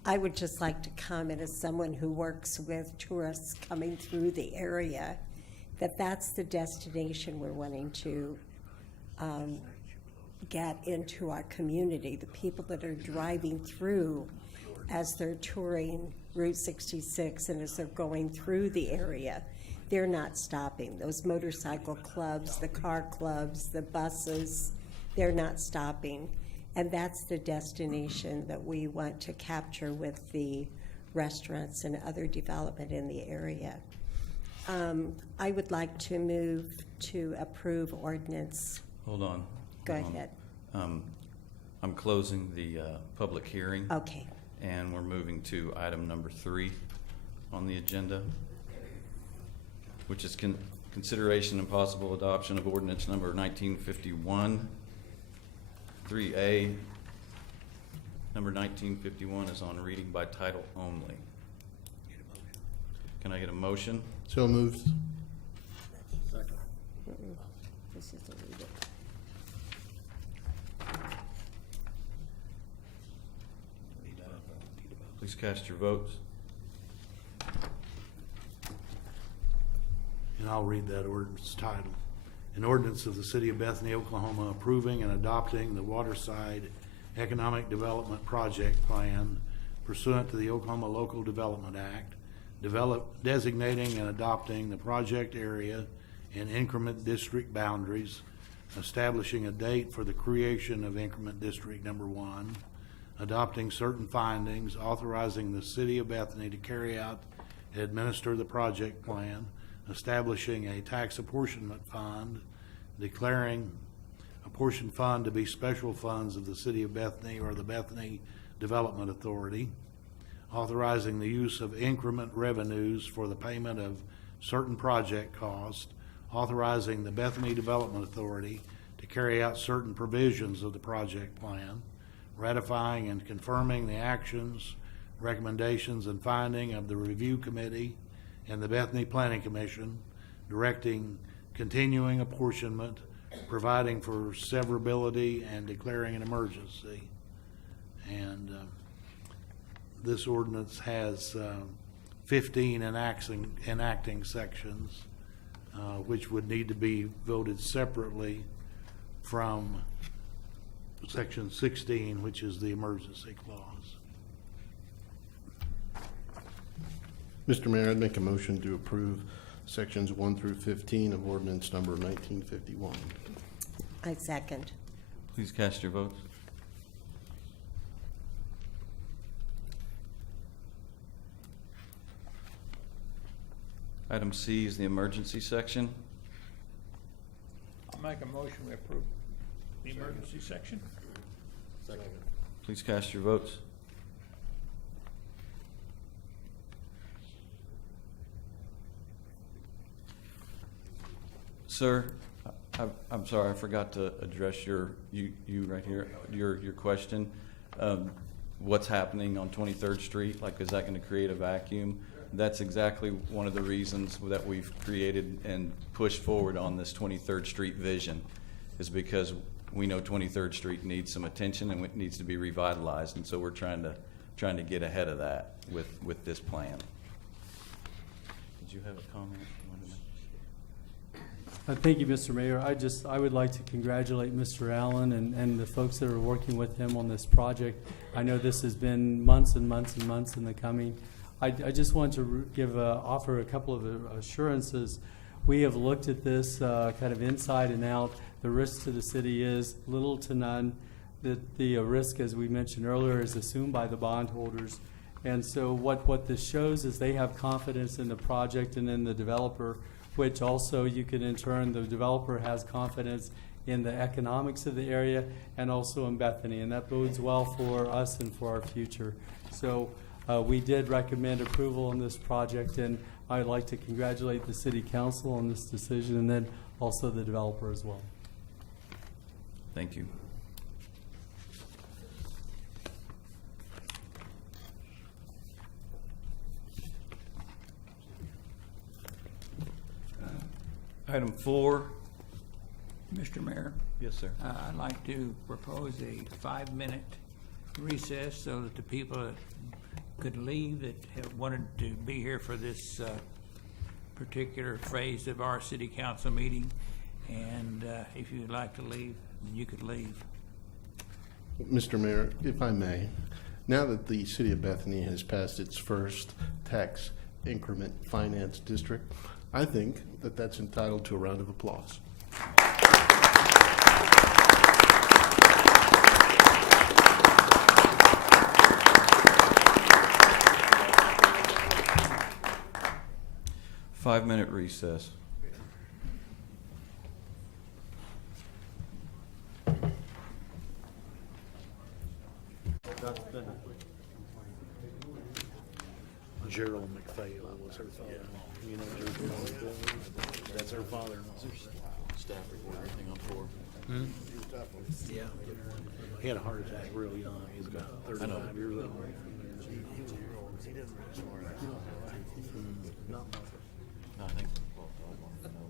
I would just like to comment as someone who works with tourists coming through the area, that that's the destination we're wanting to get into our community. The people that are driving through as they're touring Route 66 and as they're going through the area, they're not stopping. Those motorcycle clubs, the car clubs, the buses, they're not stopping. And that's the destination that we want to capture with the restaurants and other development in the area. I would like to move to approve ordinance. Hold on. Go Hold on. ahead. I'm closing the public hearing. Okay. And we're moving to item number 3 on the agenda, which is consideration and possible adoption of ordinance number 1951. 3A, number 1951 is on reading by title only. Can I get a motion? So moved. This is the read it. Please cast your votes. And I'll read that ordinance title. An ordinance of the City of Bethany, Oklahoma, approving and adopting the Waterside Economic Development Project Plan pursuant to the Oklahoma Local Development Act, designating and adopting the project area and increment district boundaries, establishing a date for the creation of increment district number 1, adopting certain findings, authorizing the City of Bethany to carry out and administer the project plan, establishing a tax apportionment fund, declaring a portion fund to be special funds of the City of Bethany or the Bethany Development Authority, authorizing the use of increment revenues for the payment of certain project costs, authorizing the Bethany Development Authority to carry out certain provisions of the project plan, ratifying and confirming the actions, recommendations, and finding of the Review Committee and the Bethany Planning Commission, directing continuing apportionment, providing for severability, and declaring an emergency. And this ordinance has 15 enacting sections, which would need to be voted separately from section 16, which is the emergency clause. Mr. Mayor, I'd make a motion to approve sections 1 through 15 of ordinance number 1951. I second. Please cast your votes. Item C is the emergency section. I'll make a motion we approve the emergency section. Second. Please cast your votes. Sir, I'm sorry, I forgot to address you right here, your question. What's happening on 23rd Street? Like, is that going to create a vacuum? That's exactly one of the reasons that we've created and pushed forward on this 23rd Street vision, is because we know 23rd Street needs some attention and it needs to be revitalized, and so we're trying to get ahead of that with this plan. Did you have a comment? Thank you, Mr. Mayor. I would like to congratulate Mr. Allen and the folks that are working with him on this project. I know this has been months and months and months in the coming. I just want to offer a couple of assurances. We have looked at this kind of inside and out. The risk to the city is little to none. The risk, as we mentioned earlier, is assumed by the bondholders. And so what this shows is they have confidence in the project and in the developer, which also you can in turn, the developer has confidence in the economics of the area and also in Bethany, and that bodes well for us and for our future. So we did recommend approval on this project, and I'd like to congratulate the City Council on this decision and then also the developer as well. Thank you. Item 4. Mr. Mayor, Yes, sir. I'd like to propose a 5-minute recess so that the people that could leave that have wanted to be here for this particular phase of our city council meeting. And if you'd like to leave, you could leave. Mr. Mayor, if I may, now that the City of Bethany has passed its first tax increment finance district, I think that that's entitled to a round of applause. Five-minute recess. Gerald McPhail was her father-in-law. You know Gerald McPhail? That's her father-in-law. Staff report, everything on 4. Yeah. He had a heart attack real young. He was about 35 years old. I think both of them want to know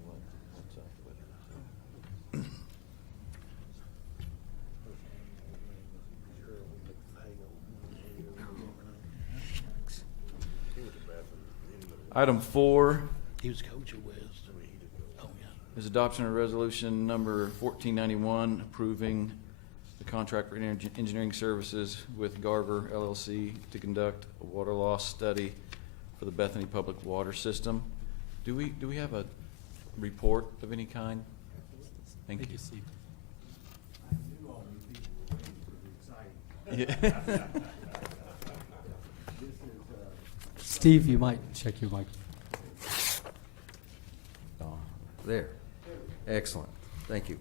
what's up with it. Item 4 He was coach at West. Oh, yeah. is adoption of resolution number 1491, approving the contract for engineering services with Garver LLC to conduct a water loss study for the Bethany Public Water System. Do we have a report of any kind? Thank you. Steve. Yeah. Steve, you might check your mic. There. Excellent. Thank you.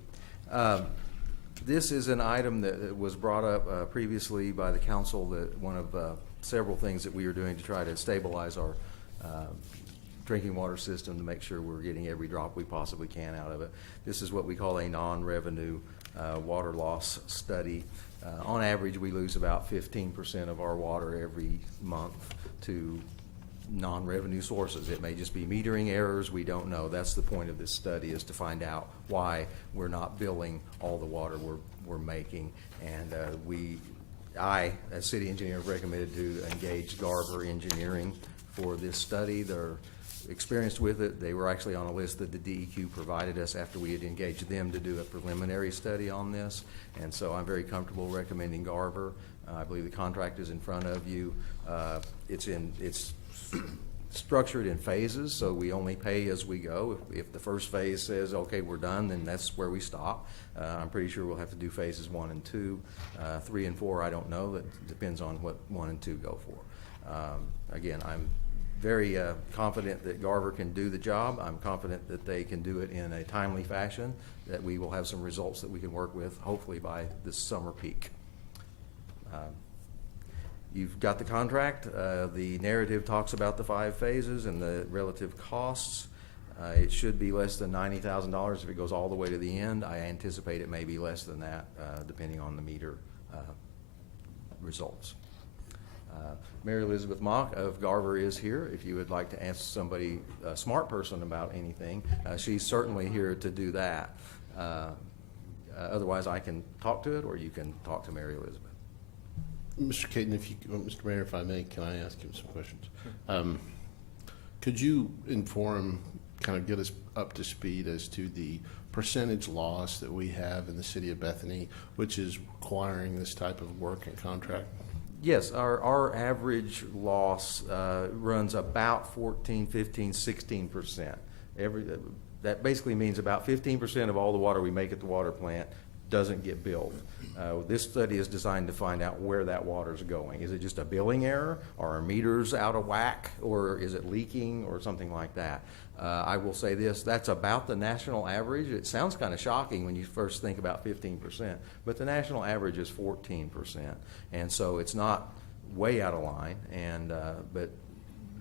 This is an item that was brought up previously by the council, that one of several things that we are doing to try to stabilize our drinking water system, to make sure we're getting every drop we possibly can out of it. This is what we call a non-revenue water loss study. On average, we lose about 15% of our water every month to non-revenue sources. It may just be metering errors, we don't know. That's the point of this study, is to find out why we're not billing all the water we're making. And I, as city engineer, recommended to engage Garver Engineering for this study. They're experienced with it. They were actually on a list that the DEQ provided us after we had engaged them to do a preliminary study on this. And so I'm very comfortable recommending Garver. I believe the contract is in front of you. It's structured in phases, so we only pay as we go. If the first phase says, okay, we're done, then that's where we stop. I'm pretty sure we'll have to do phases 1 and 2. 3 and 4, I don't know. That depends on what 1 and 2 go for. Again, I'm very confident that Garver can do the job. I'm confident that they can do it in a timely fashion, that we will have some results that we can work with, hopefully by this summer peak. You've got the contract. The narrative talks about the 5 phases and the relative costs. It should be less than $90,000 if it goes all the way to the end. I anticipate it may be less than that, depending on the meter results. Mary Elizabeth Mock of Garver is here. If you would like to ask somebody, a smart person, about anything, she's certainly here to do that. Otherwise, I can talk to it, or you can talk to Mary Elizabeth. Mr. Caton, Mr. Mayor, if I may, can I ask him some questions? Could you kind of get us up to speed as to the percentage loss that we have in the city of Bethany, which is requiring this type of work and contract? Yes, our average loss runs about 14, 15, 16%. That basically means about 15% of all the water we make at the water plant doesn't get billed. This study is designed to find out where that water is going. Is it just a billing error? Are our meters out of whack? Or is it leaking or something like that? I will say this, that's about the national average. It sounds kind of shocking when you first think about 15%, but the national average is 14%. And so it's not way out of line. And but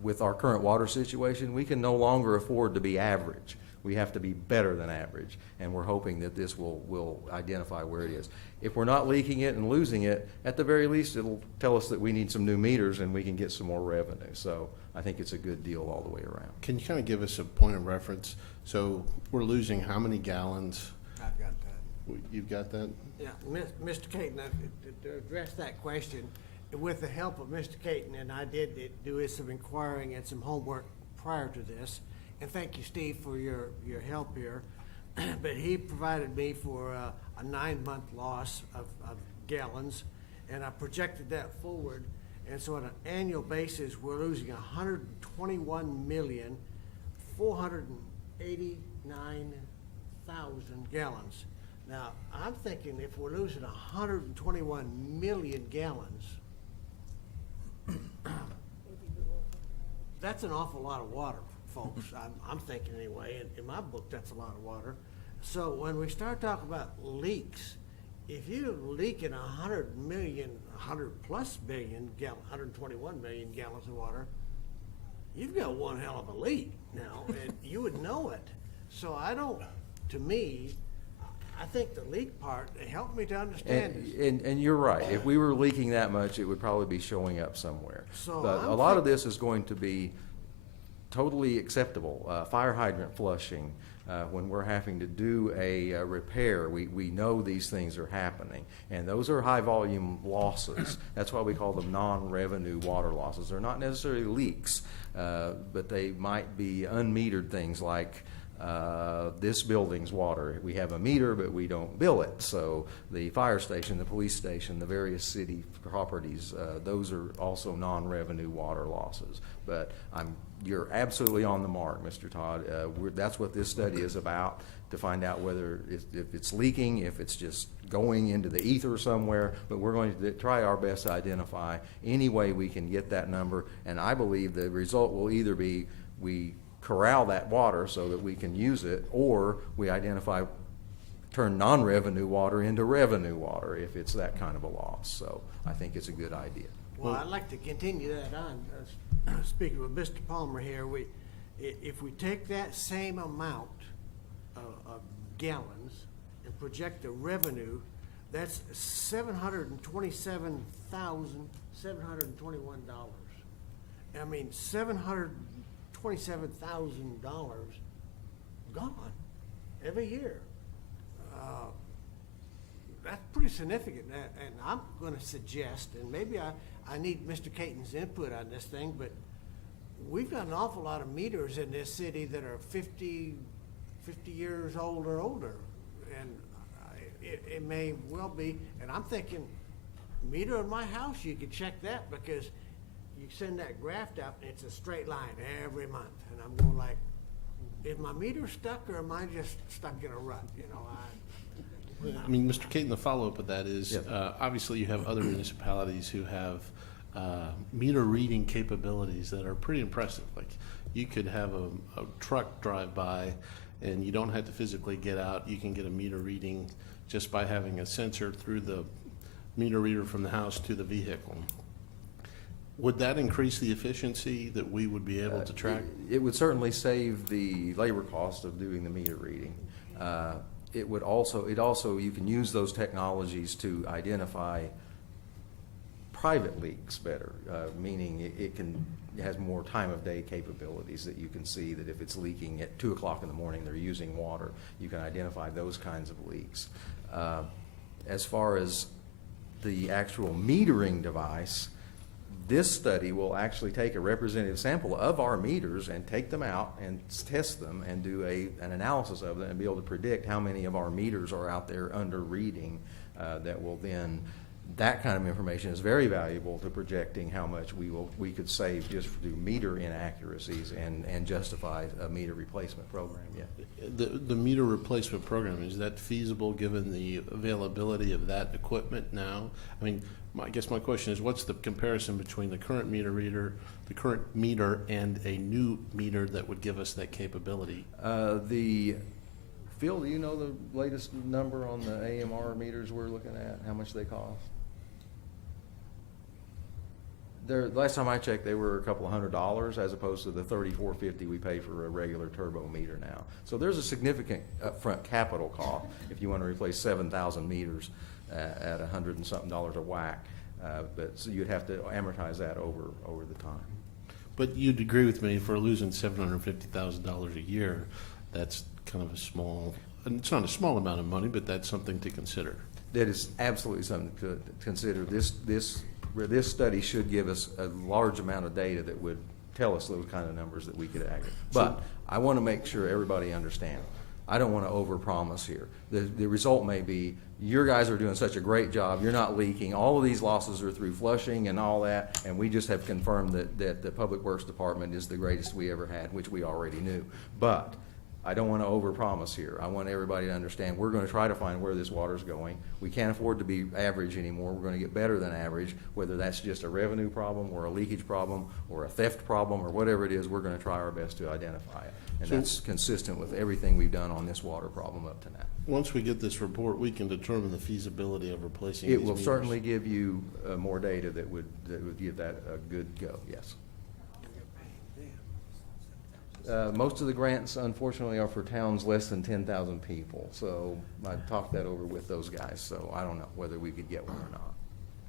with our current water situation, we can no longer afford to be average. We have to be better than average, and we're hoping that this will identify where it is. If we're not leaking it and losing it, at the very least, it'll tell us that we need some new meters and we can get some more revenue. So I think it's a good deal all the way around. Can you kind of give us a point of reference? So we're losing how many gallons? I've got that. You've got that? Yeah, Mr. Caton, to address that question, with the help of Mr. Caton, and I did do some inquiring and some homework prior to this, and thank you, Steve, for your help here. But he provided me for a 9-month loss of gallons, and I projected that forward. And so on an annual basis, we're losing 121,489,000 gallons. Now, I'm thinking if we're losing 121 million gallons, that's an awful lot of water, folks. I'm thinking anyway. In my book, that's a lot of water. So when we start talking about leaks, if you're leaking 100 plus billion gallons, 121 million gallons of water, you've got one hell of a leak now, and you would know it. So to me, I think the leak part, it helped me to understand this. And you're right. If we were leaking that much, it would probably be showing up somewhere. So but a lot of this is going to be totally acceptable. Fire hydrant flushing, when we're having to do a repair, we know these things are happening. And those are high volume losses. That's why we call them non-revenue water losses. They're not necessarily leaks, but they might be unmetered things like this building's water. We have a meter, but we don't bill it. So the fire station, the police station, the various city properties, those are also non-revenue water losses. But you're absolutely on the mark, Mr. Todd. That's what this study is about, to find out whether if it's leaking, if it's just going into the ether somewhere. But we're going to try our best to identify any way we can get that number. And I believe the result will either be we corral that water so that we can use it, or we turn non-revenue water into revenue water if it's that kind of a loss. So I think it's a good idea. Well, I'd like to continue that on. Speaking with Mr. Palmer here, if we take that same amount of gallons and project the revenue, that's $727,721. I mean, $727,000 gone every year. That's pretty significant, and I'm going to suggest, and maybe I need Mr. Caton's input on this thing, but we've got an awful lot of meters in this city that are 50 years old or older, and it may well be, and I'm thinking, meter in my house, you could check that, because you send that graph out, and it's a straight line every month, and I'm going like, is my meter stuck, or am I just stuck in a rut, you know? I mean, Mr. Caton, the follow-up of that is, Yes. Obviously you have other municipalities who have meter reading capabilities that are pretty impressive. Like, you could have a truck drive by and you don't have to physically get out. You can get a meter reading just by having a sensor through the meter reader from the house to the vehicle. Would that increase the efficiency that we would be able to track? It would certainly save the labor cost of doing the meter reading. It would also, you can use those technologies to identify private leaks better, meaning it has more time of day capabilities that you can see that if it's leaking at 2 o'clock in the morning, they're using water. You can identify those kinds of leaks. As far as the actual metering device, this study will actually take a representative sample of our meters and take them out and test them and do an analysis of them and be able to predict how many of our meters are out there under reading. That will then, that kind of information is very valuable to projecting how much we could save just through meter inaccuracies and justify a meter replacement program. Yeah. The meter replacement program, is that feasible given the availability of that equipment now? I mean, I guess my question is, what's the comparison between the current meter meter and a new meter that would give us that capability? Phil, do you know the latest number on the AMR meters we're looking at, how much they cost? Last time I checked, they were a couple $100 as opposed to the $34.50 we pay for a regular turbo meter now. So there's a significant upfront capital cost if you want to replace 7,000 meters at $100 and something a whack. But so you'd have to amortize that over the time. But you'd agree with me, for losing $750,000 a year, that's kind of a small, and it's not a small amount of money, but that's something to consider. That is absolutely something to consider. This study should give us a large amount of data that would tell us those kind of numbers that we could aggregate. But I want to make sure everybody understands. I don't want to overpromise here. The result may be, your guys are doing such a great job, you're not leaking, all of these losses are through flushing and all that, and we just have confirmed that the Public Works Department is the greatest we ever had, which we already knew. But I don't want to overpromise here. I want everybody to understand we're going to try to find where this water's going. We can't afford to be average anymore. We're going to get better than average, whether that's just a revenue problem or a leakage problem or a theft problem or whatever it is. We're going to try our best to identify it. And that's consistent with everything we've done on this water problem up to now. Once we get this report, we can determine the feasibility of replacing It these will meters. certainly give you more data that would give that a good go, yes. Most of the grants, unfortunately, are for towns less than 10,000 people. So I talked that over with those guys, so I don't know whether we could get one or not.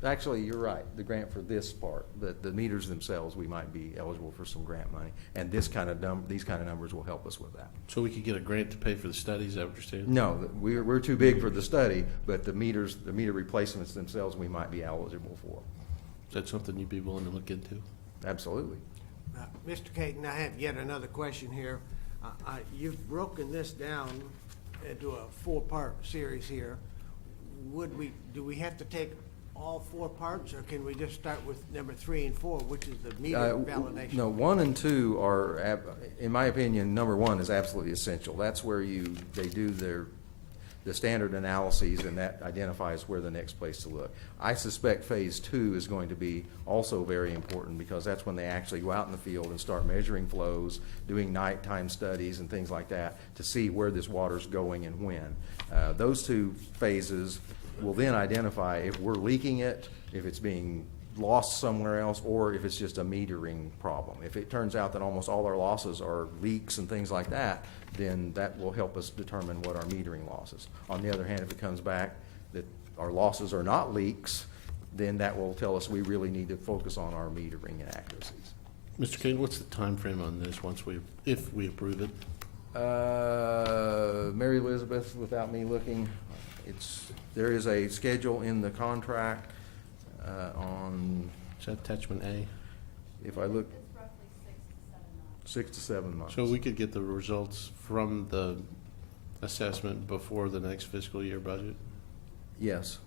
Actually, you're right, the grant for this part, the meters themselves, we might be eligible for some grant money. And these kind of numbers will help us with that. So we could get a grant to pay for the study, is that what you're saying? No, we're too big for the study, but the meter replacements themselves, we might be eligible for. Is that something you'd be willing to look into? Absolutely. Mr. Caton, I have yet another question here. You've broken this down into a 4-part series here. Do we have to take all 4 parts, or can we just start with number 3 and 4, which is the meter validation? No, 1 and 2 are, in my opinion, number 1 is absolutely essential. That's where they do the standard analyses, and that identifies where the next place to look. I suspect phase 2 is going to be also very important, because that's when they actually go out in the field and start measuring flows, doing nighttime studies and things like that to see where this water's going and when. Those two phases will then identify if we're leaking it, if it's being lost somewhere else, or if it's just a metering problem. If it turns out that almost all our losses are leaks and things like that, then that will help us determine what our metering losses. On the other hand, if it comes back that our losses are not leaks, then that will tell us we really need to focus on our metering and accuracies. Mr. Kane, what's the time frame on this if we approve it? Mary Elizabeth, without me looking, there is a schedule in the contract on. Is that attachment A? If I look. 6 to 7 months. So we could get the results from the assessment before the next fiscal year budget? Yes.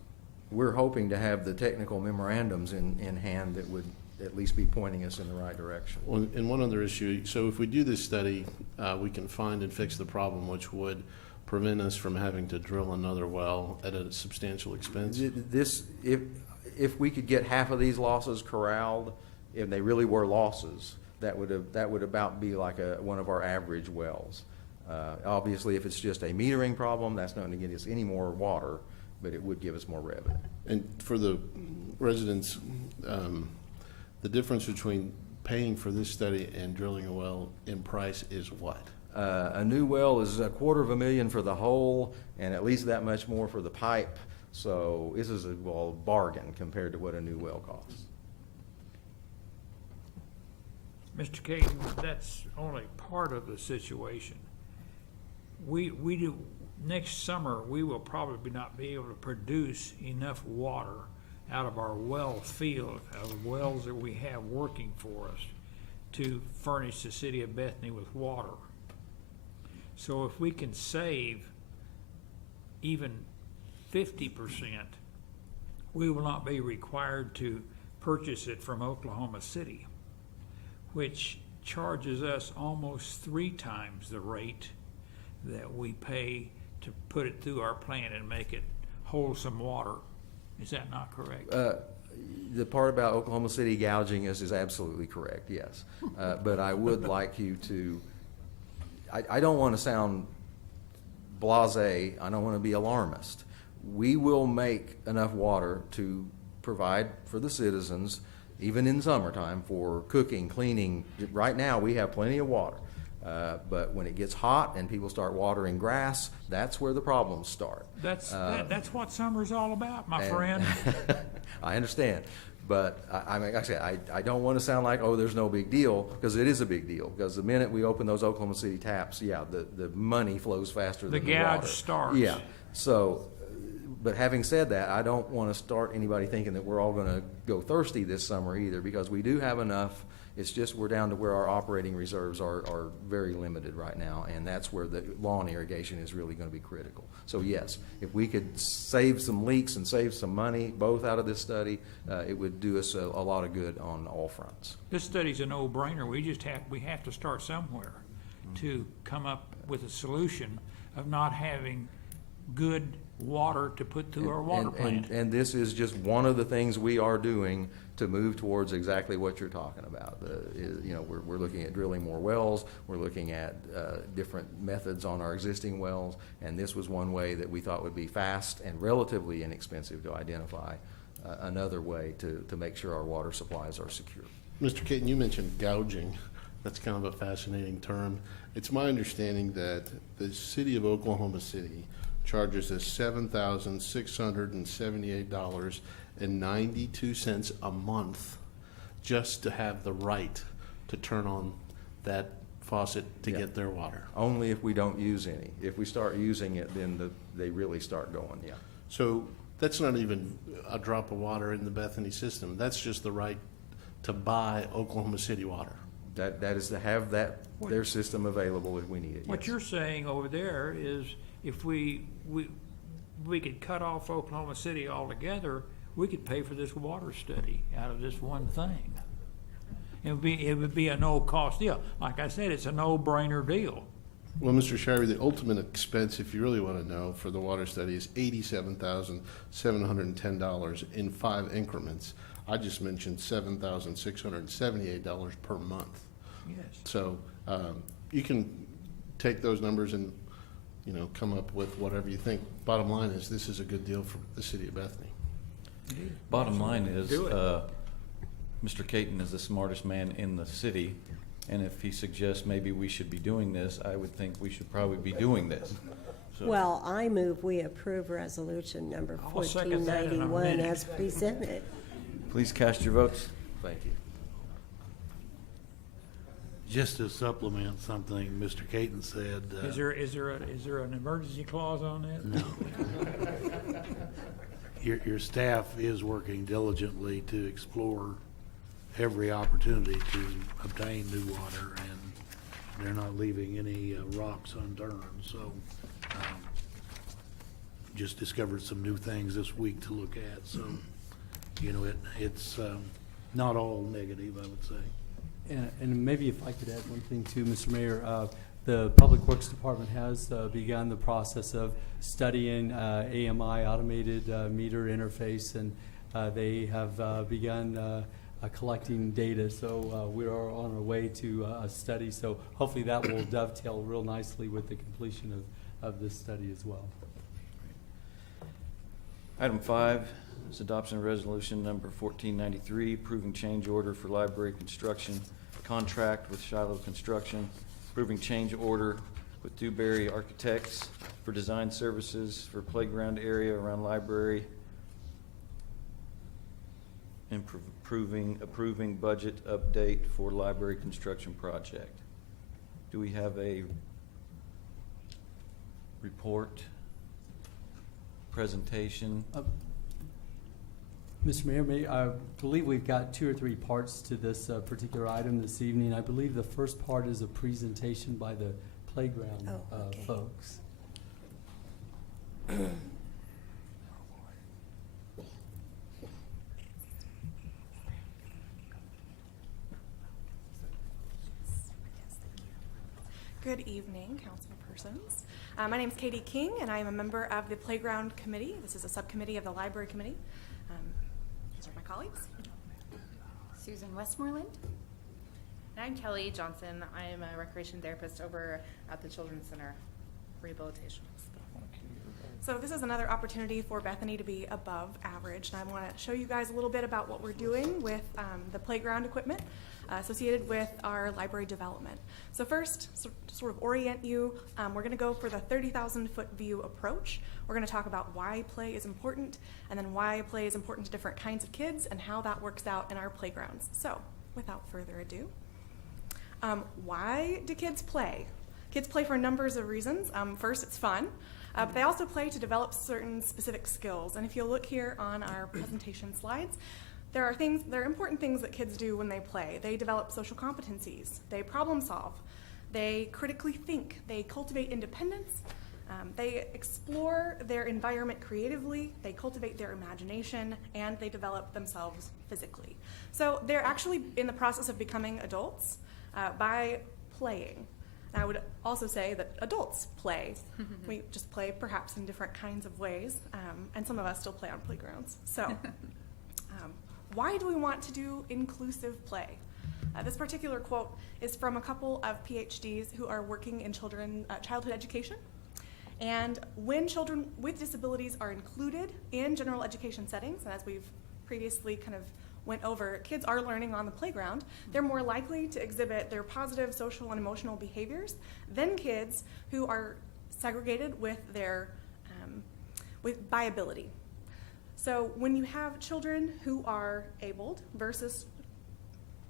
We're hoping to have the technical memorandums in hand that would at least be pointing us in the right direction. Well, and one other issue, so if we do this study, we can find and fix the problem, which would prevent us from having to drill another well at a substantial expense? If we could get half of these losses corralled, if they really were losses, that would about be like one of our average wells. Obviously, if it's just a metering problem, that's not going to get us any more water, but it would give us more revenue. And for the residents, the difference between paying for this study and drilling a well in price is what? A new well is $250,000 for the hole, and at least that much more for the pipe. So this is a bargain compared to what a new well costs. Mr. Caden, that's only part of the situation. We do, next summer, we will probably not be able to produce enough water out of our well field, of wells that we have working for us, to furnish the city of Bethany with water. So if we can save even 50%, we will not be required to purchase it from Oklahoma City, which charges us almost 3 times the rate that we pay to put it through our plant and make it wholesome water. Is that not correct? The part about Oklahoma City gouging us is absolutely correct, yes. But I would like you to, I don't want to sound blasé, I don't want to be alarmist. We will make enough water to provide for the citizens, even in summertime, for cooking, cleaning. Right now, we have plenty of water. But when it gets hot and people start watering grass, that's where the problems start. That's what summer's all about, my friend. I understand. But I mean, actually, I don't want to sound like, oh, there's no big deal, because it is a big deal. Because the minute we open those Oklahoma City taps, yeah, the money flows faster than the water. The gouge starts. Yeah. So, but having said that, I don't want to start anybody thinking that we're all going to go thirsty this summer either, because we do have enough. It's just we're down to where our operating reserves are very limited right now, and that's where the lawn irrigation is really going to be critical. So yes, if we could save some leaks and save some money both out of this study, it would do us a lot of good on all fronts. This study's a no-brainer. We have to start somewhere to come up with a solution of not having good water to put through our water plant. And this is just one of the things we are doing to move towards exactly what you're talking about. We're looking at drilling more wells. We're looking at different methods on our existing wells, and this was one way that we thought would be fast and relatively inexpensive to identify another way to make sure our water supplies are secure. Mr. Caton, you mentioned gouging. That's kind of a fascinating term. It's my understanding that the city of Oklahoma City charges us $7,678.92 a month just to have the right to turn on that faucet to get their water. Only if we don't use any. If we start using it, then they really start going, yeah. So that's not even a drop of water in the Bethany system. That's just the right to buy Oklahoma City water. That is to have their system available if we need it. What yes. you're saying over there is if we could cut off Oklahoma City altogether, we could pay for this water study out of this one thing. It would be a no-cost deal. Like I said, it's a no-brainer deal. Well, Mr. Shirey, the ultimate expense, if you really want to know, for the water study is $87,710 in 5 increments. I just mentioned $7,678 per month. Yes. So you can take those numbers and, you know, come up with whatever you think. Bottom line is, this is a good deal for the city of Bethany. Bottom line is, Do it. Mr. Caton is the smartest man in the city, and if he suggests maybe we should be doing this, I would think we should probably be doing this. So- Well, I move we approve resolution number I'll second that in a 1491 minute. as presented. Please cast your votes. Thank you. Just to supplement something Mr. Caton said. Is there an emergency clause on that? No. Your staff is working diligently to explore every opportunity to obtain new water, and they're not leaving any rocks unturned. So just discovered some new things this week to look at. So, you know, it's not all negative, I would say. And maybe if I could add one thing too, Mr. Mayor, the Public Works Department has begun the process of studying AMI, automated meter interface, and they have begun collecting data. So we are on our way to a study. So hopefully that will dovetail real nicely with the completion of this study as well. Item 5 is adoption of resolution number 1493, approving change order for library construction contract with Shiloh Construction, approving change order with Dewberry Architects for design services for playground area around library, and approving budget update for library construction project. Do we have a report, presentation? Mr. Mayor, I believe we've got 2 or 3 parts to this particular item this evening. I believe the first part is a presentation by the playground okay. folks. Good evening, council persons. My name is Katie King, and I am a member of the Playground Committee. This is a subcommittee of the Library Committee. These are my colleagues. Susan Westmoreland. And I'm Kelly Johnson. I am a recreation therapist over at the Children's Center Rehabilitation. So this is another opportunity for Bethany to be above average, and I want to show you guys a little bit about what we're doing with the playground equipment associated with our library development. So first, to sort of orient you, we're going to go for the 30,000-foot view approach. We're going to talk about why play is important, and then why play is important to different kinds of kids, and how that works out in our playgrounds. So without further ado, why do kids play? Kids play for numbers of reasons. First, it's fun. But they also play to develop certain specific skills. And if you'll look here on our presentation slides, there are important things that kids do when they play. They develop social competencies. They problem solve. They critically think. They cultivate independence. They explore their environment creatively. They cultivate their imagination, and they develop themselves physically. So they're actually in the process of becoming adults by playing. I would also say that adults play. We just play perhaps in different kinds of ways, and some of us still play on playgrounds. So why do we want to do inclusive play? This particular quote is from a couple of PhDs who are working in childhood education. And when children with disabilities are included in general education settings, and as we've previously kind of went over, kids are learning on the playground, they're more likely to exhibit their positive social and emotional behaviors than kids who are segregated with their by ability. So when you have children who are abled versus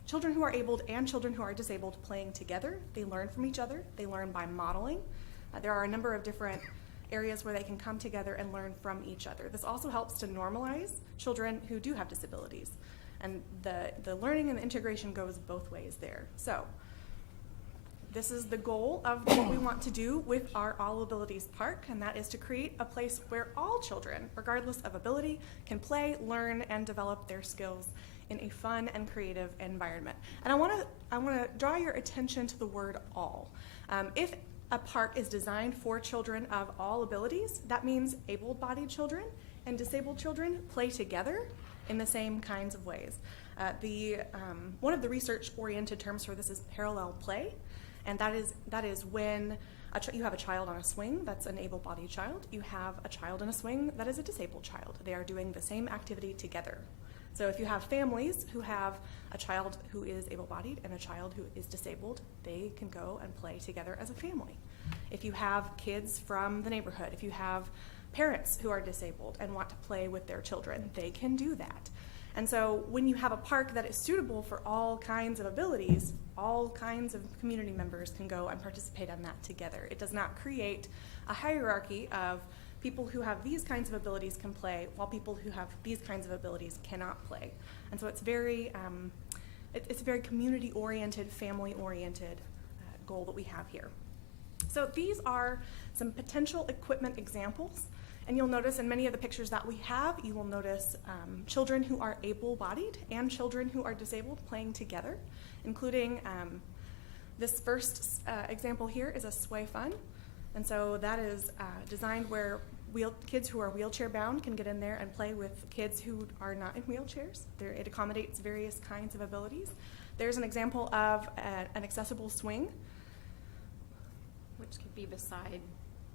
children who are abled and children who are disabled playing together, they learn from each other, they learn by modeling. There are a number of different areas where they can come together and learn from each other. This also helps to normalize children who do have disabilities. And the learning and the integration goes both ways there. So this is the goal of what we want to do with our All Abilities Park, and that is to create a place where all children, regardless of ability, can play, learn, and develop their skills in a fun and creative environment. And I want to draw your attention to the word all. If a park is designed for children of all abilities, that means able-bodied children and disabled children play together in the same kinds of ways. One of the research-oriented terms for this is parallel play, and that is when you have a child on a swing that's an able-bodied child, you have a child in a swing that is a disabled child. They are doing the same activity together. So if you have families who have a child who is able-bodied and a child who is disabled, they can go and play together as a family. If you have kids from the neighborhood, if you have parents who are disabled and want to play with their children, they can do that. And so when you have a park that is suitable for all kinds of abilities, all kinds of community members can go and participate in that together. It does not create a hierarchy of people who have these kinds of abilities can play while people who have these kinds of abilities cannot play. And so it's very, it's a very community-oriented, family-oriented goal that we have here. So these are some potential equipment examples. And you'll notice in many of the pictures that we have, you will notice children who are able-bodied and children who are disabled playing together, including this first example here is a sway fun. And so that is designed where kids who are wheelchair-bound can get in there and play with kids who are not in wheelchairs. It accommodates various kinds of abilities. There's an example of an accessible swing. Which could be beside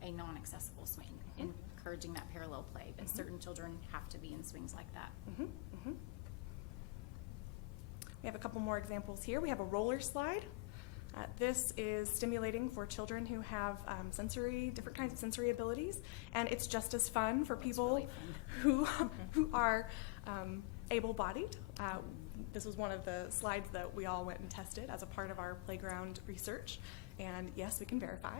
a non-accessible swing, encouraging that parallel play, but certain children have to be in swings like that. We have a couple more examples here. We have a roller slide. This is stimulating for children who have different kinds of sensory abilities, and it's just as fun for people who are able-bodied. This was one of the slides that we all went and tested as a part of our playground research, and yes, we can verify.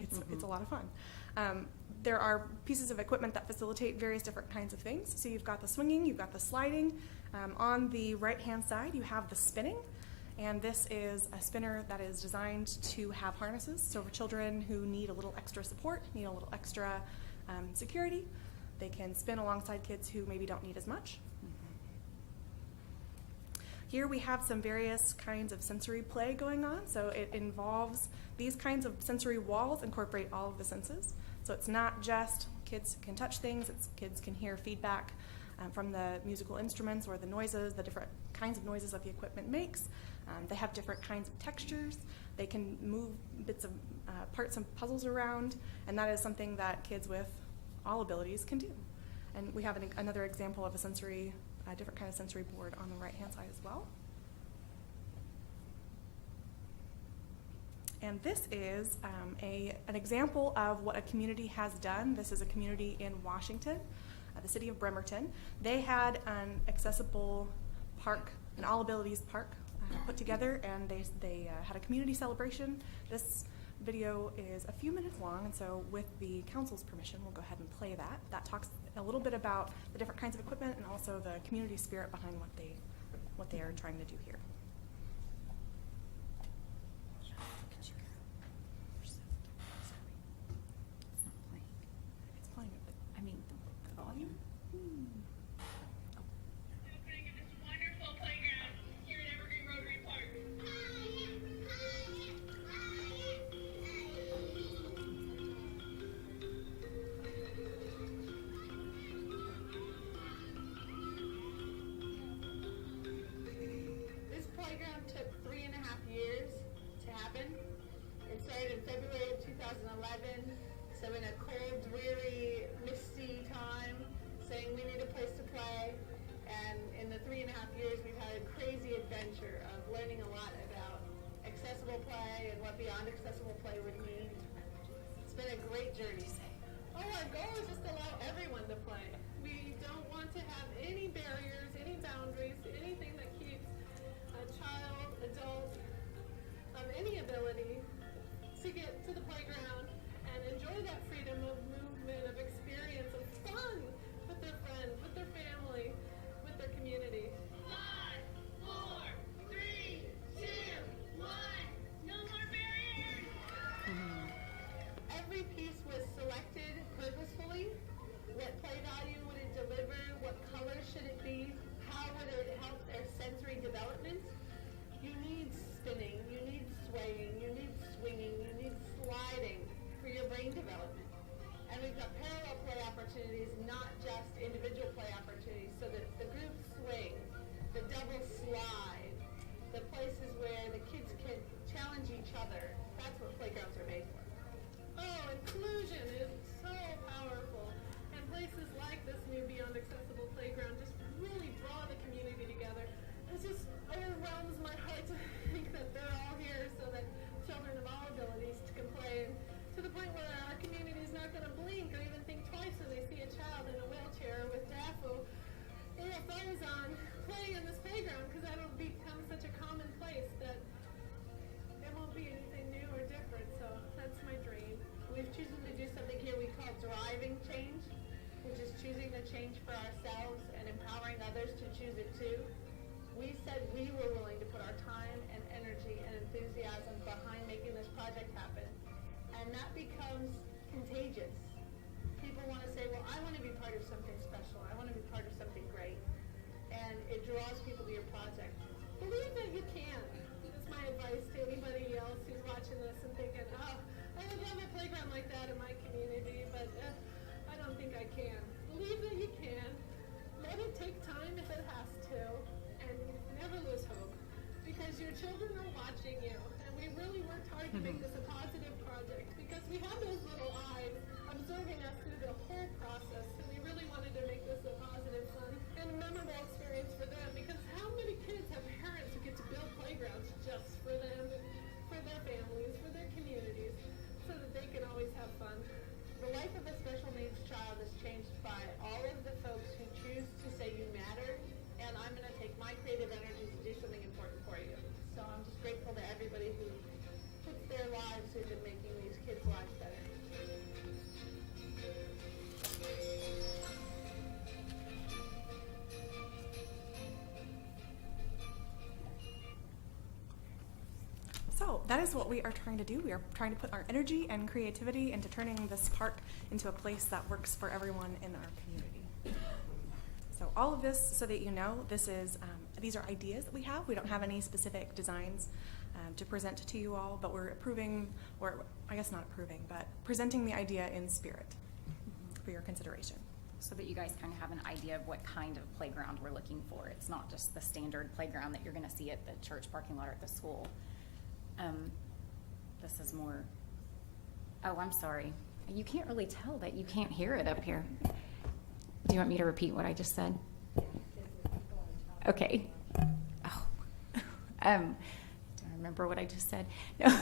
It's a lot of fun. There are pieces of equipment that facilitate various different kinds of things. So you've got the swinging, you've got the sliding. On the right-hand side, you have the spinning. And this is a spinner that is designed to have harnesses. So for children who need a little extra support, need a little extra security, they can spin alongside kids who maybe don't need as much. Here we have some various kinds of sensory play going on. So it involves these kinds of sensory walls incorporate all of the senses. So it's not just kids can touch things, it's kids can hear feedback from the musical instruments or the noises, the different kinds of noises that the equipment makes. They have different kinds of textures. They can move bits of parts and puzzles around, and that is something that kids with all abilities can do. And we have another example of a different kind of sensory board on the right-hand side as well. And this is an example of what a community has done. This is a community in Washington, the city of Bremerton. They had an accessible park, an all abilities park put together, and they had a community celebration. This video is a few minutes long, and so with the council's permission, we'll go ahead and play that. That talks a little bit about the different kinds of equipment and also the community spirit behind what they are trying to do here. It's playing it, but I mean the volume. This playground took 3.5 years to happen. It started in February of 2011. So in a cold, dreary, misty time, saying we need a place to play. And in the 3.5 years, we've had a crazy adventure of learning a lot about accessible play and what beyond accessible play would mean. It's been a great journey. Oh, our goal is just to allow everyone to play. We don't want to have any barriers, any boundaries, anything that keeps a child, adult, of any ability to get to the playground and enjoy that freedom of movement, of experience, of fun with their friends, with their family, with their community. 5, 4, 3, 2, 1, no more barriers! Every piece was selected purposefully. What play value other. That's what playgrounds are made for. Oh, inclusion is so powerful. And places like this new Beyond Accessible Playground just really draw the community together. It just overwhelms my heart to think that they're all here so that children of all abilities can play, and to the point where our community is not going to blink or even think twice when they see a child in a wheelchair with DAFO earphones on playing in this playground, because that'll become such a commonplace that it won't be anything new or different. So that's my dream. We've chosen to do something here we call driving change, which is choosing the change for ourselves and empowering others to choose it too. We said we were willing to put our time and energy and enthusiasm behind making this project happen, and that becomes contagious. People want to say, well, I want to be part of something special. I want to be part of something great. And it draws people to your project. Believe that you can. That's my advice to anybody else who's watching this and thinking, oh, I would love a playground like that in my community, but I don't think I can. Believe that you can. Let it take time if it has to. And never lose hope. Because your children are watching you. And we really worked hard to make this a positive project. Because we have those little eyes observing us through the whole process, and we really wanted to make this a positive, fun, and memorable experience for them, because how many kids have parents who get to build playgrounds just for them, for their families, for their communities, so that they can always have fun. The life of a special needs child is changed by all of the folks who choose to say you matter, and I'm going to take my creative energy to do something important for you. So I'm just grateful to everybody who puts their lives into making these kids' lives better. So that is what we are trying to do. We are trying to put our energy and creativity into turning this park into a place that works for everyone in our community. So all of this, so that you know, these are ideas that we have. We don't have any specific designs to present to you all, but we're approving, or I guess not approving, but presenting the idea in spirit for your consideration. So that you guys kind of have an idea of what kind of playground we're looking for. It's not just the standard playground that you're going to see at the church parking lot or at the school. This is more, oh, I'm sorry. You can't really tell that you can't hear it up here. Do you want me to repeat what I just said? Okay. Oh. Do I remember what I just said? No.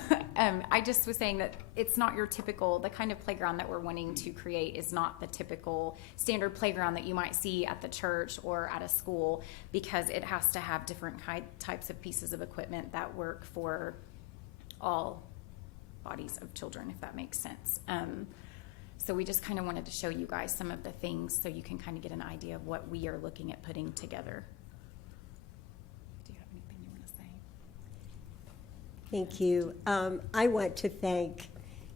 I just was saying that it's not your typical, the kind of playground that we're wanting to create is not the typical standard playground that you might see at the church or at a school, because it has to have different types of pieces of equipment that work for all bodies of children, if that makes sense. So we just kind of wanted to show you guys some of the things so you can kind of get an idea of what we are looking at putting together. Do you have anything you want to say? Thank you. I want to thank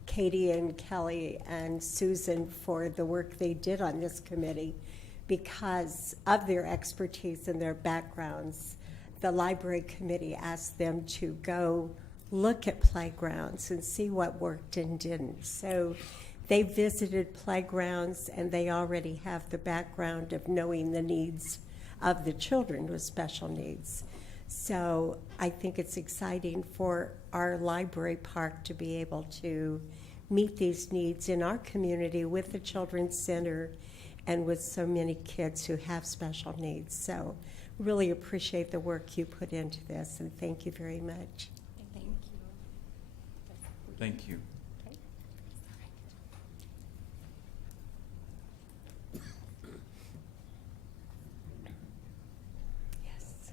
Katie and Kelly and Susan for the work they did on this committee. Because of their expertise and their backgrounds, the library committee asked them to go look at playgrounds and see what worked and didn't. So they visited playgrounds, and they already have the background of knowing the needs of the children with special needs. So I think it's exciting for our library park to be able to meet these needs in our community with the Children's Center and with so many kids who have special needs. So really appreciate the work you put into this, and thank you very much. Thank you. Thank you. Okay. Yes.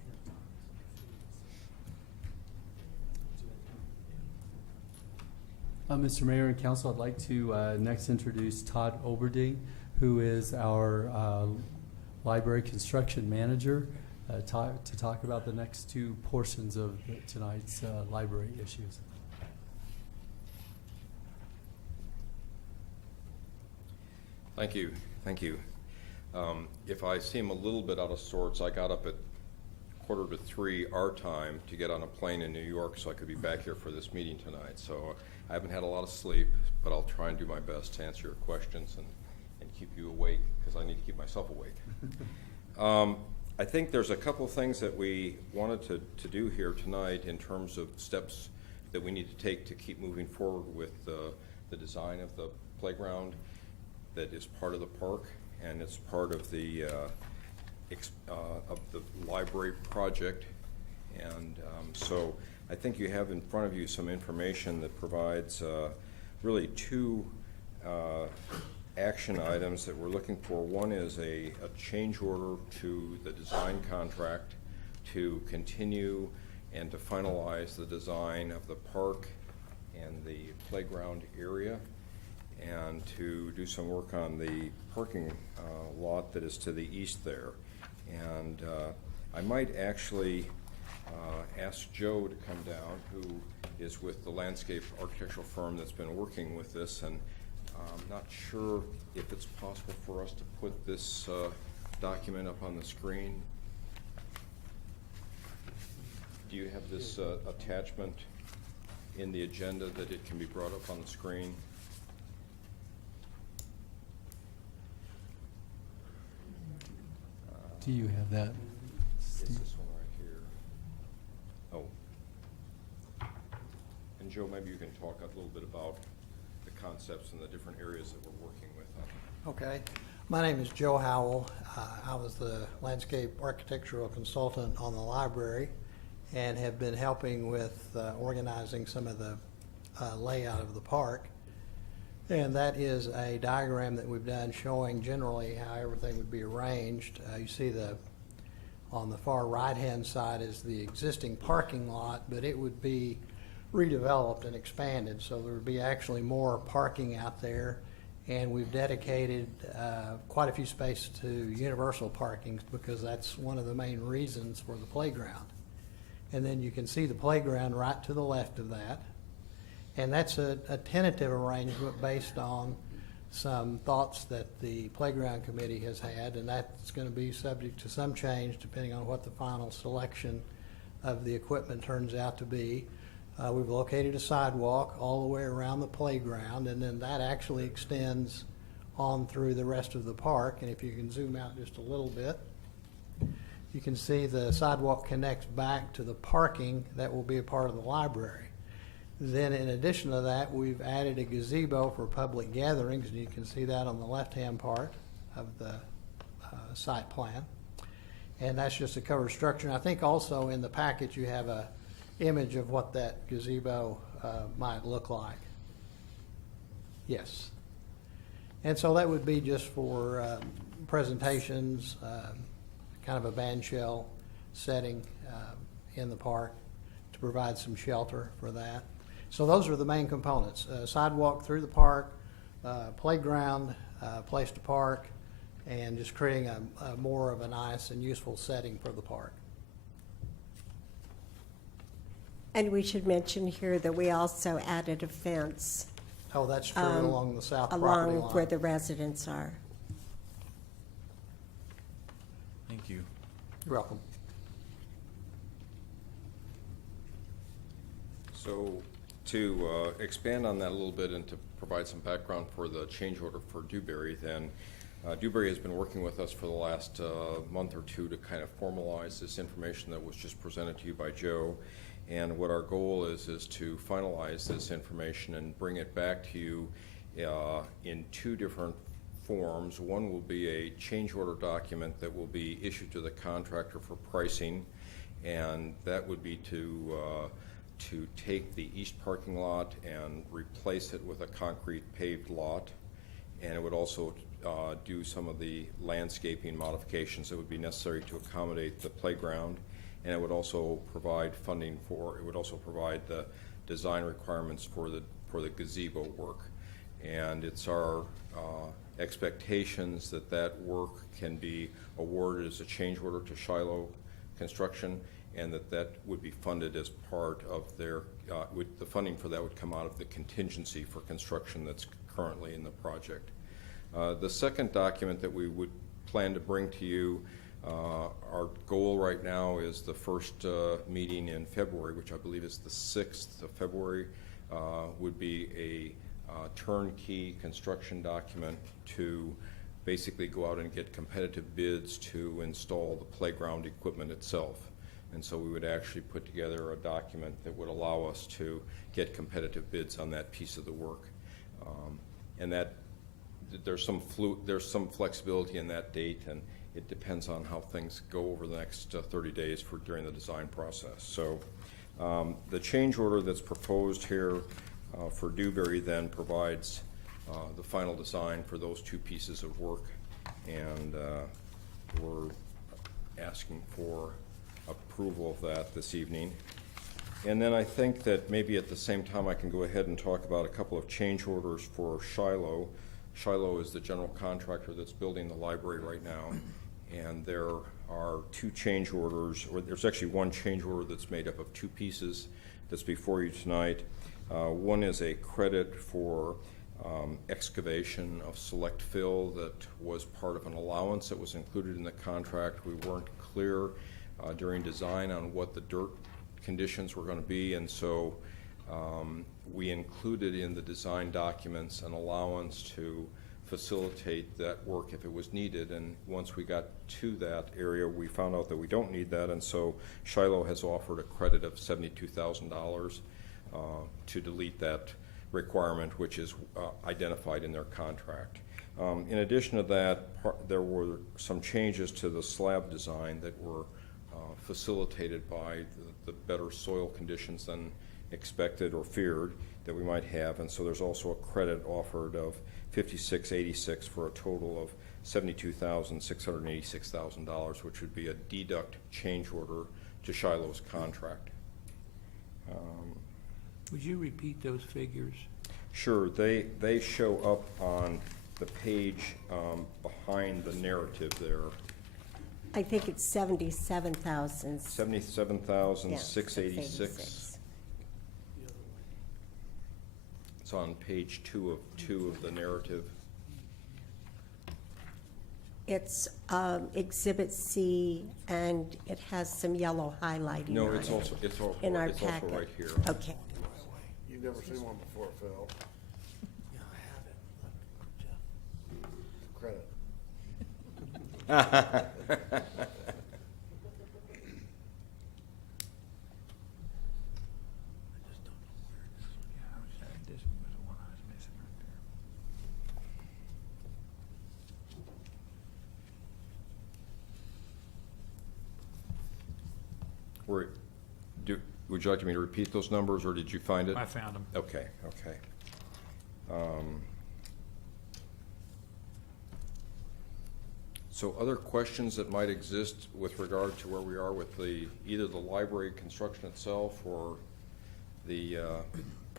Mr. Mayor and Council, I'd like to next introduce Todd Oberding, who is our library construction manager, to talk about the next two portions of tonight's library issues. Thank you. Thank you. If I seem a little bit out of sorts, I got up at 2:45 our time to get on a plane in New York so I could be back here for this meeting tonight. So I haven't had a lot of sleep, but I'll try and do my best to answer your questions and keep you awake, because I need to keep myself awake. I think there's a couple things that we wanted to do here tonight in terms of steps that we need to take to keep moving forward with the design of the playground that is part of the park, and it's part of the library project. And so I think you have in front of you some information that provides really two action items that we're looking for. One is a change order to the design contract to continue and to finalize the design of the park and the playground area, and to do some work on the parking lot that is to the east there. And I might actually ask Joe to come down, who is with the landscape architectural firm that's been working with this, and I'm not sure if it's possible for us to put this document up on the screen. Do you have this attachment in the agenda that it can be brought up on the screen? Do you have that? It's this one right here. Oh. And Joe, maybe you can talk a little bit about the concepts and the different areas that we're working with on. Okay. My name is Joe Howell. I was the landscape architectural consultant on the library and have been helping with organizing some of the layout of the park. And that is a diagram that we've done showing generally how everything would be arranged. You see on the far right-hand side is the existing parking lot, but it would be redeveloped and expanded, so there would be actually more parking out there. And we've dedicated quite a few spaces to universal parking because that's one of the main reasons for the playground. And then you can see the playground right to the left of that. And that's a tentative arrangement based on some thoughts that the playground committee has had, and that's going to be subject to some change depending on what the final selection of the equipment turns out to be. We've located a sidewalk all the way around the playground, and then that actually extends on through the rest of the park. And if you can zoom out just a little bit, you can see the sidewalk connects back to the parking that will be a part of the library. Then in addition to that, we've added a gazebo for public gatherings, and you can see that on the left-hand part of the site plan. And that's just a covered structure. And I think also in the package you have a image of what that gazebo might look like. Yes. And so that would be just for presentations, kind of a band shell setting in the park to provide some shelter for that. So those are the main components: sidewalk through the park, playground, place to park, and just creating a more of a nice and useful setting for the park. And we should mention here that we also added a fence. Oh, that's true, along the south property along line. where the residents are. Thank you. You're welcome. So to expand on that a little bit and to provide some background for the change order for Dewberry, then Dewberry has been working with us for the last month or two to kind of formalize this information that was just presented to you by Joe. And what our goal is to finalize this information and bring it back to you in two different forms. One will be a change order document that will be issued to the contractor for pricing, and that would be to take the east parking lot and replace it with a concrete paved lot. And it would also do some of the landscaping modifications that would be necessary to accommodate the playground. And it would also provide funding it would also provide the design requirements for the gazebo work. And it's our expectations that work can be awarded as a change order to Shiloh Construction, and that would be funded as part of their, the funding for that would come out of the contingency for construction that's currently in the project. The second document that we would plan to bring to you, our goal right now is the first meeting in February, which I believe is the 6th of February, would be a turnkey construction document to basically go out and get competitive bids to install the playground equipment itself. And so we would actually put together a document that would allow us to get competitive bids on that piece of the work. And that there's some flexibility in that date, and it depends on how things go over the next 30 days during the design process. So the change order that's proposed here for Dewberry then provides the final design for those two pieces of work, and we're asking for approval of that this evening. And then I think that maybe at the same time I can go ahead and talk about a couple of change orders for Shiloh. Shiloh is the general contractor that's building the library right now, and there are two change orders, or there's actually one change order that's made up of two pieces that's before you tonight. One is a credit for excavation of select fill that was part of an allowance that was included in the contract. We weren't clear during design on what the dirt conditions were going to be, and so we included in the design documents an allowance to facilitate that work if it was needed. And once we got to that area, we found out that we don't need that, and so Shiloh has offered a credit of $72,000 to delete that requirement, which is identified in their contract. In addition to that, there were some changes to the slab design that were facilitated by the better soil conditions than expected or feared that we might have, and so there's also a credit offered of $56.86 for a total of $72,686,000, which would be a deduct change order to Shiloh's contract. Would you repeat those figures? Sure. They show up on the page behind the narrative there. I think it's 77,000. 77,686. It's on page 2 of the narrative. It's Exhibit C, and it has some yellow highlighting No, on it's it also in our also packet. right here. Okay. You've never seen one before, Phil. Yeah, I haven't. Credit. This was the one I was missing right there. Would you like me to repeat those numbers, or did you find it? I found them. Okay. So other questions that might exist with regard to where we are with either the library construction itself or the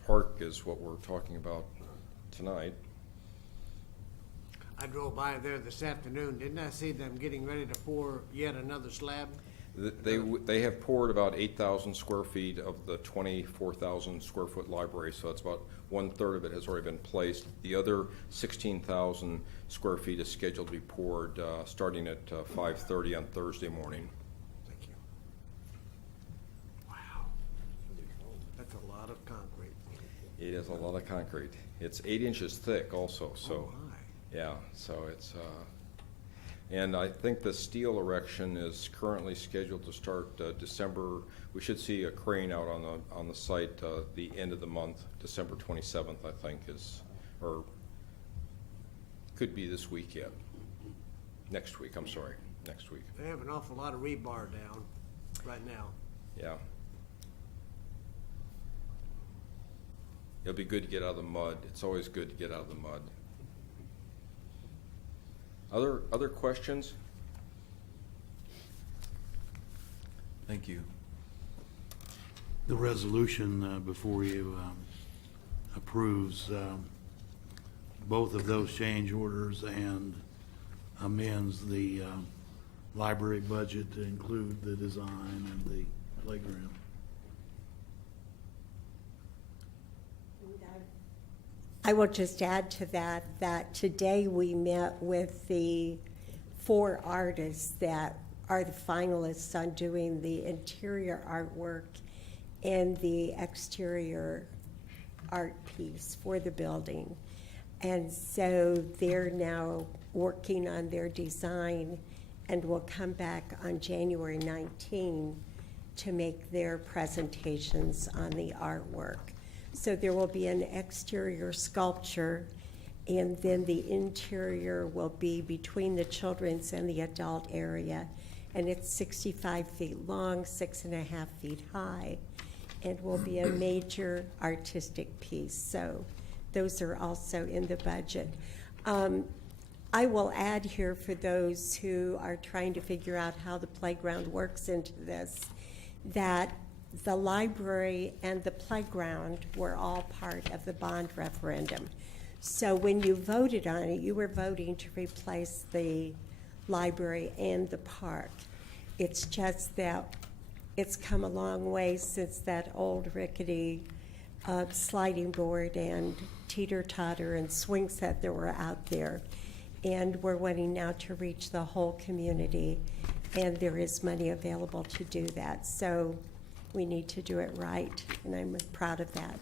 park is what we're talking about tonight. I drove by there this afternoon. Didn't I see them getting ready to pour yet another slab? They have poured about 8,000 square feet of the 24,000 square foot library, so that's about 1/3 of it has already been placed. The other 16,000 square feet is scheduled to be poured starting at 5:30 on Thursday morning. Thank you. Wow. That's a lot of concrete. It is a lot of concrete. It's 8 inches thick also, so. Oh, my. Yeah, so it's, and I think the steel erection is currently scheduled to start December. We should see a crane out on the site the end of the month, December 27th, I think or could be this week yet. Next week, I'm sorry, next week. They have an awful lot of rebar down right now. Yeah. It'll be good to get out of the mud. It's always good to get out of the mud. Other questions? Thank you. The resolution before you approves both of those change orders and amends the library budget to include the design and the playground. I will just add to that today we met with the 4 artists that are the finalists on doing the interior artwork and the exterior art piece for the building. And so they're now working on their design and will come back on January 19 to make their presentations on the artwork. So there will be an exterior sculpture, and then the interior will be between the children's and the adult area. And it's 65 feet long, 6.5 feet high, and will be a major artistic piece. So those are also in the budget. I will add here, for those who are trying to figure out how the playground works into this, that the library and the playground were all part of the bond referendum. So when you voted on it, you were voting to replace the library and the park. It's just that it's come a long way since that old rickety sliding board and teeter-totter and swing set that were out there. And we're wanting now to reach the whole community, and there is money available to do that. So we need to do it right, and I'm proud of that.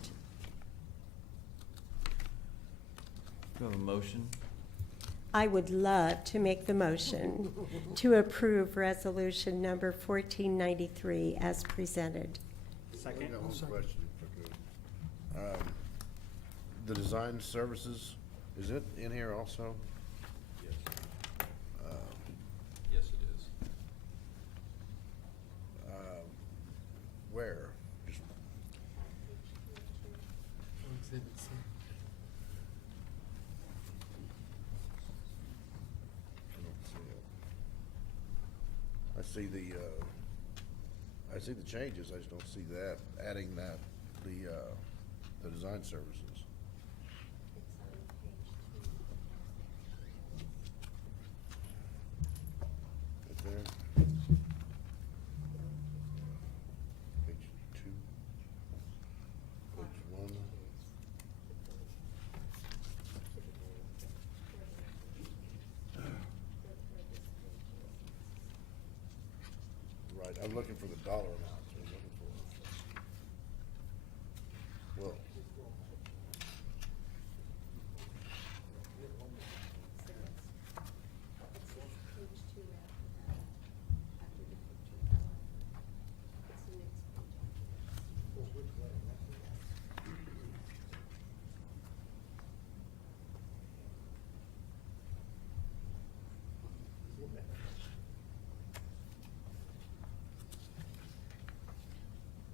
Do you have a motion? I would love to make the motion to approve resolution number 1493 as presented. Second. I got one question, if I could. The design services, is it in here also? Yes. Yes, it is. Where? Just I see I see the changes, I just don't see that, adding that, the design services. Right there. Page 2. Page 1. Right, I'm looking for the dollar amount. I'm looking for. Well.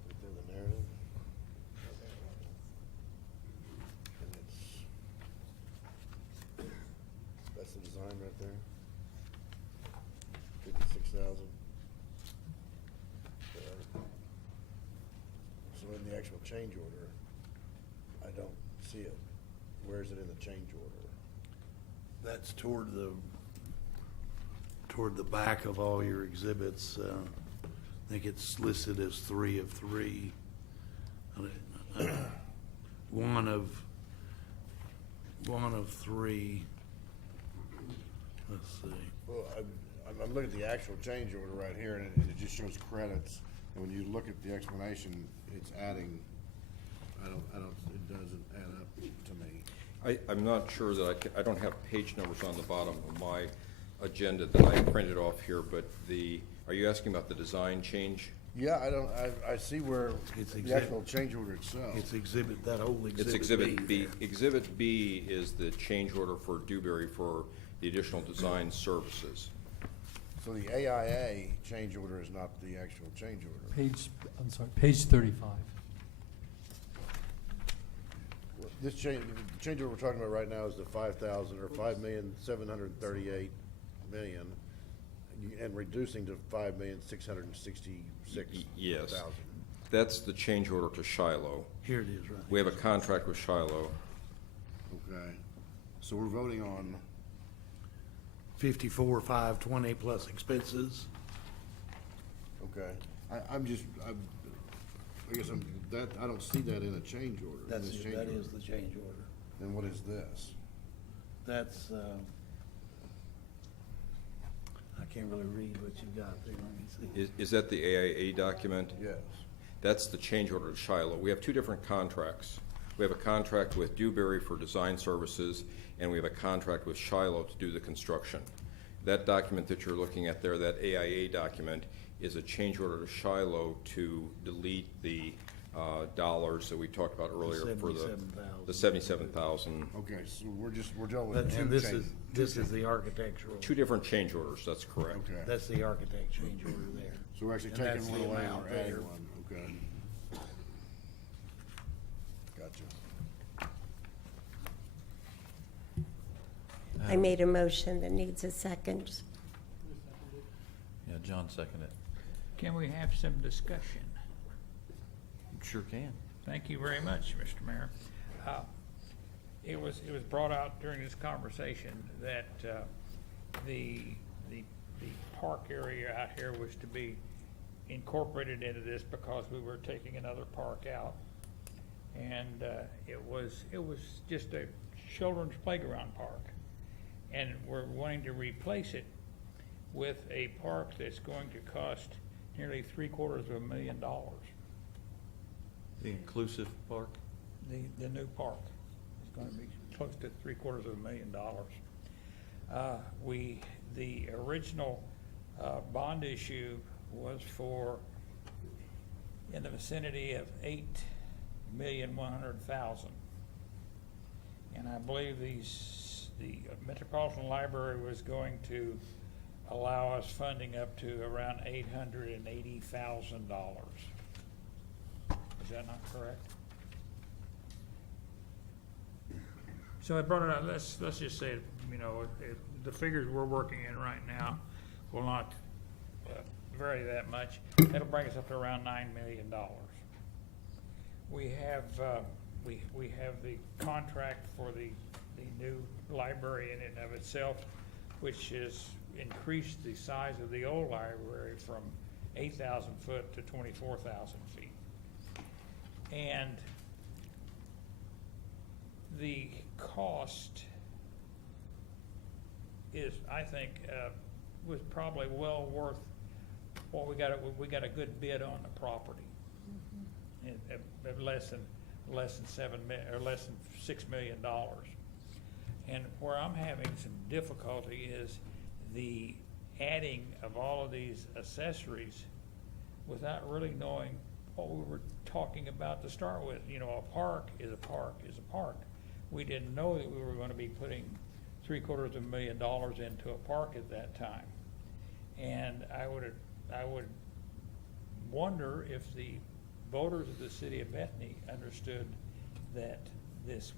Within the narrative. And that's the design right there. 56,000. So in the actual change order, I don't see it. Where is it in the change order? That's toward the back of all your exhibits. I think it's listed as 3 of 3. One of 3. Let's see. Well, I'm looking at the actual change order right here, and it just shows credits. And when you look at the explanation, it's adding, it doesn't add up to me. I'm not sure that I don't have page numbers on the bottom of my agenda that I printed off here, but are you asking about the design change? Yeah, I see where It's the actual change order itself. It's exhibit, that whole exhibit. It's Exhibit B. there. Exhibit B is the change order for Dewberry for the additional design services. So the AIA change order is not the actual change order. Page 35. This change order we're talking about right now is the 5,000 or 5,738,000, and reducing to 5,666,000. Yes. That's the change order to Shiloh. Here it is, right? We have a contract with Shiloh. Okay. So we're voting on, 54,520 plus expenses. okay. I guess I don't see that in a change order. That in this is change order. the change order. Then what is this? That's, I can't really read what you've got there. Let me see. Is that the AIA document? Yes. That's the change order to Shiloh. We have two different contracts. We have a contract with Dewberry for design services, and we have a contract with Shiloh to do the construction. That document that you're looking at there, that AIA document, is a change order to Shiloh to delete the dollars that we talked about earlier for the 77,000. Okay, so we're dealing with two And this change- is the architectural. Two different change orders, that's correct. Okay. That's the architect change order there. So we're actually And taking that's one the away amount and we're adding there. one, okay. Gotcha. I made a motion that needs a second. Yeah, John seconded it. Can we have some discussion? Sure can. Thank you very much, Mr. Mayor. It was brought out during this conversation that the park area out here was to be incorporated into this because we were taking another park out, and it was just a children's playground park, and we're wanting to replace it with a park that's going to cost nearly $750,000. The inclusive park? The new park is going to be close to $750,000. The original bond issue was for in the vicinity of $8,100,000, and I believe the Metropolitan Library was going to allow us funding up to around $880,000. Is that not correct? So I brought it up, let's just say, the figures we're working in right now will not vary that much. That'll bring us up to around $9 million. We have the contract for the new library in and of itself, which has increased the size of the old library from 8,000 foot to 24,000 feet. And the cost is, I think, was probably well worth what we got a good bid on the property. At less than $6 million. And where I'm having some difficulty is the adding of all of these accessories without really knowing what we were talking about to start with. A park is a park is a park. We didn't know that we were going to be putting $750,000 into a park at that time. And I would wonder if the voters of the city of Bethany understood that this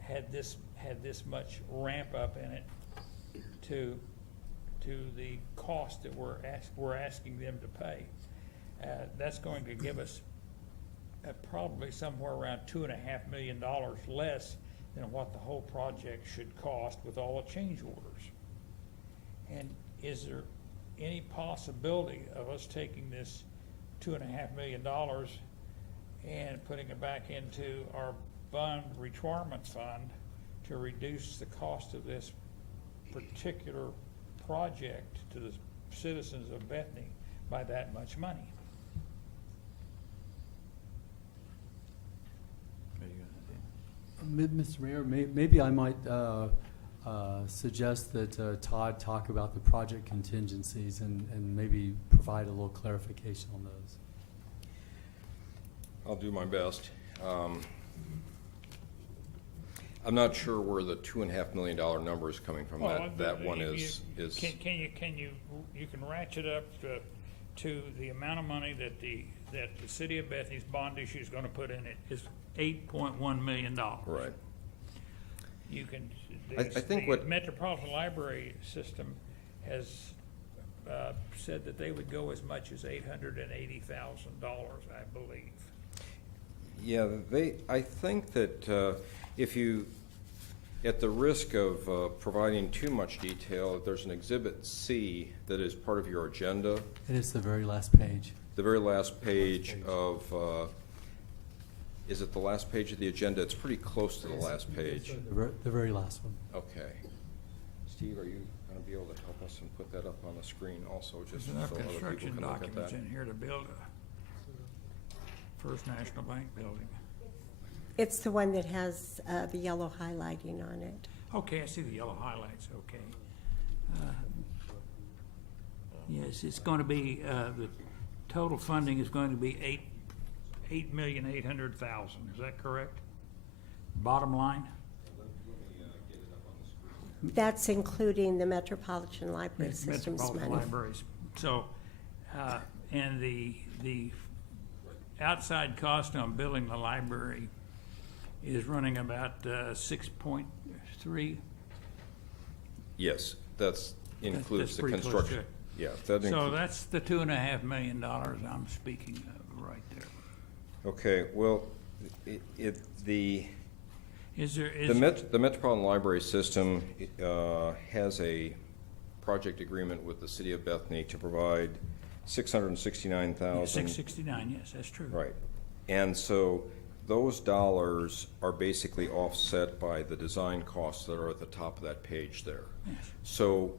had this much ramp up in it to the cost that we're asking them to pay. That's going to give us probably somewhere around $2.5 million less than what the whole project should cost with all the change orders. And is there any possibility of us taking this $2.5 million and putting it back into our bond requirement fund to reduce the cost of this particular project to the citizens of Bethany by that much money? Mr. Mayor, maybe I might suggest that Todd talk about the project contingencies and maybe provide a little clarification on those. I'll do my best. I'm not sure where the $2.5 million number is coming from. That one is. Can you can ratchet up to the amount of money that the city of Bethany's bond issue is going to put in it is $8.1 million. Right. You can. I think what Metropolitan Library System has said that they would go as much as $880,000, I believe. Yeah, I think that if you, at the risk of providing too much detail, there's an Exhibit C that is part of your agenda. It is the very last page. The very last page of, is it the last page of the agenda? It's pretty close to the last page. The very last one. Okay. Steve, are you going to be able to help us and put that up on the screen also, just so There's enough other people construction can look at documents that? in here to build a First National Bank building. It's the one that has the yellow highlighting on it. Okay, I see the yellow highlights, okay. Yeah, Yes, it's going to be, the total funding is going to be $8,800,000. Is that correct? Bottom line? That's including the Metropolitan Library Yes, System's Metropolitan money. Libraries. So, and the outside cost on building the library is running about 6.3. Yes, that's includes That's the pretty close to construction. it. Yeah, that So includes. that's the $2.5 million I'm speaking of right there. Okay, well, Is there, the Metropolitan Library System has a project agreement with the city of Bethany to provide $669,000. 669, yes, that's true. Right. And so those dollars are basically offset by the design costs that are at the top of that page there. Yes. So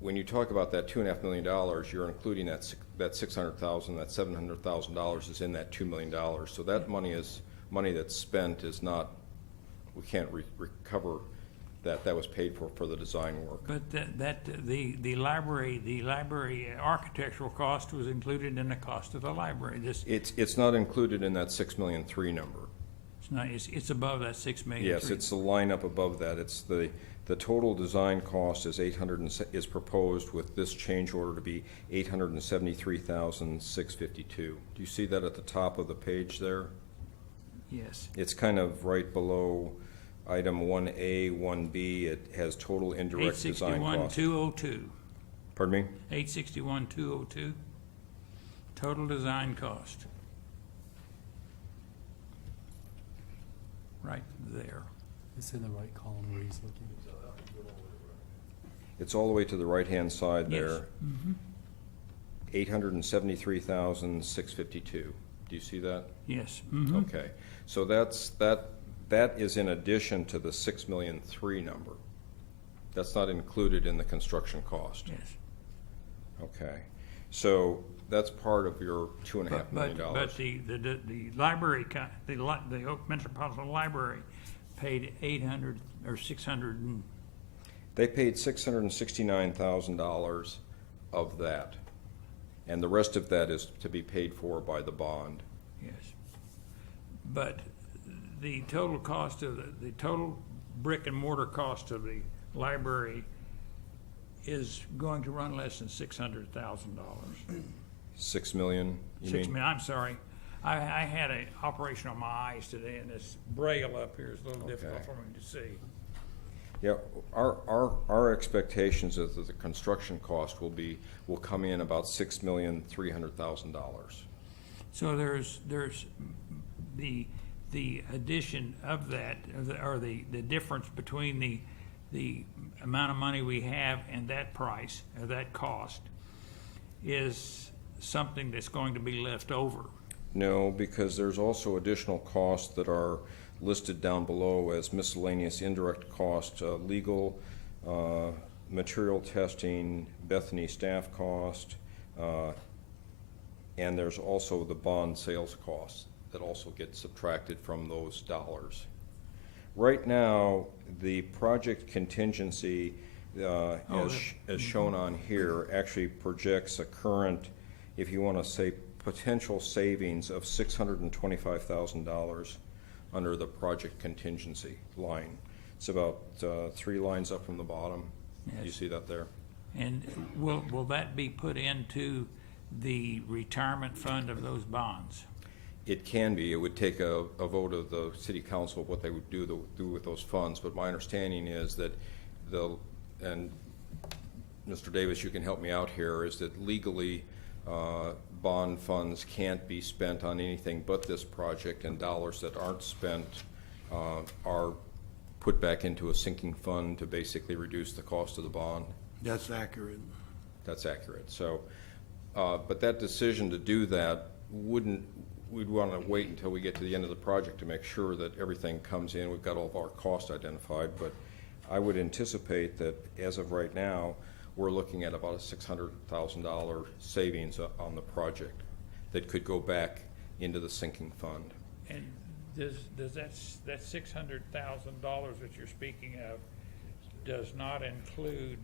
when you talk about that $2.5 million, you're including that $600,000, that $700,000 is in that $2 million. So that money is money that's spent is not, we can't recover that was paid for the design work. But the library architectural cost was included in the cost of the library. It's not included in that $6.3 million number. It's not. It's above that $6 million. Yes, it's the line up above that. It's the total design cost is is proposed with this change order to be $873,652. Do you see that at the top of the page there? Yes. It's kind of right below item 1A, 1B. It has total indirect design cost. 861,202. Pardon me? 861,202. Total design cost. Right there. It's in the right column where he's looking. It's all the way to the right-hand side Yes. there. Mhm. $873,652. Do you see that? Yes. Mhm. Okay. So that is in addition to the $6.3 million number. That's not included in the construction cost. Yes. Okay. So that's part of your $2.5 million. But the library, the Oak Metropolitan Library paid 800 or 600 and. They paid $669,000 of that, and the rest of that is to be paid for by the bond. Yes. But the total cost of the total brick and mortar cost of the library is going to run less than $600,000. $6 million, you mean? I'm sorry. I had an operation on my eyes today, and this braille up here is a little difficult for me to see. Yeah, our expectations is that the construction cost will come in about $6,300,000. So there's the addition of that, or the difference between the amount of money we have and that price, or that cost, is something that's going to be left over. No, because there's also additional costs that are listed down below as miscellaneous indirect costs, legal, material testing, Bethany staff cost, and there's also the bond sales costs that also get subtracted from those dollars. Right now, the project contingency, as shown on here, actually projects a current, if you want to say, potential savings of $625,000 under the project contingency line. It's about 3 lines up from the bottom. Yes. You see that there? And will that be put into the retirement fund of those bonds? It can be. It would take a vote of the city council what they would do with those funds. But my understanding is that and Mr. Davis, you can help me out here, is that legally bond funds can't be spent on anything but this project, and dollars that aren't spent are put back into a sinking fund to basically reduce the cost of the bond. That's accurate. That's accurate. So, but that decision to do that we'd want to wait until we get to the end of the project to make sure that everything comes in. We've got all of our costs identified, but I would anticipate that as of right now, we're looking at about a $600,000 savings on the project that could go back into the sinking fund. And does that $600,000 that you're speaking of does not include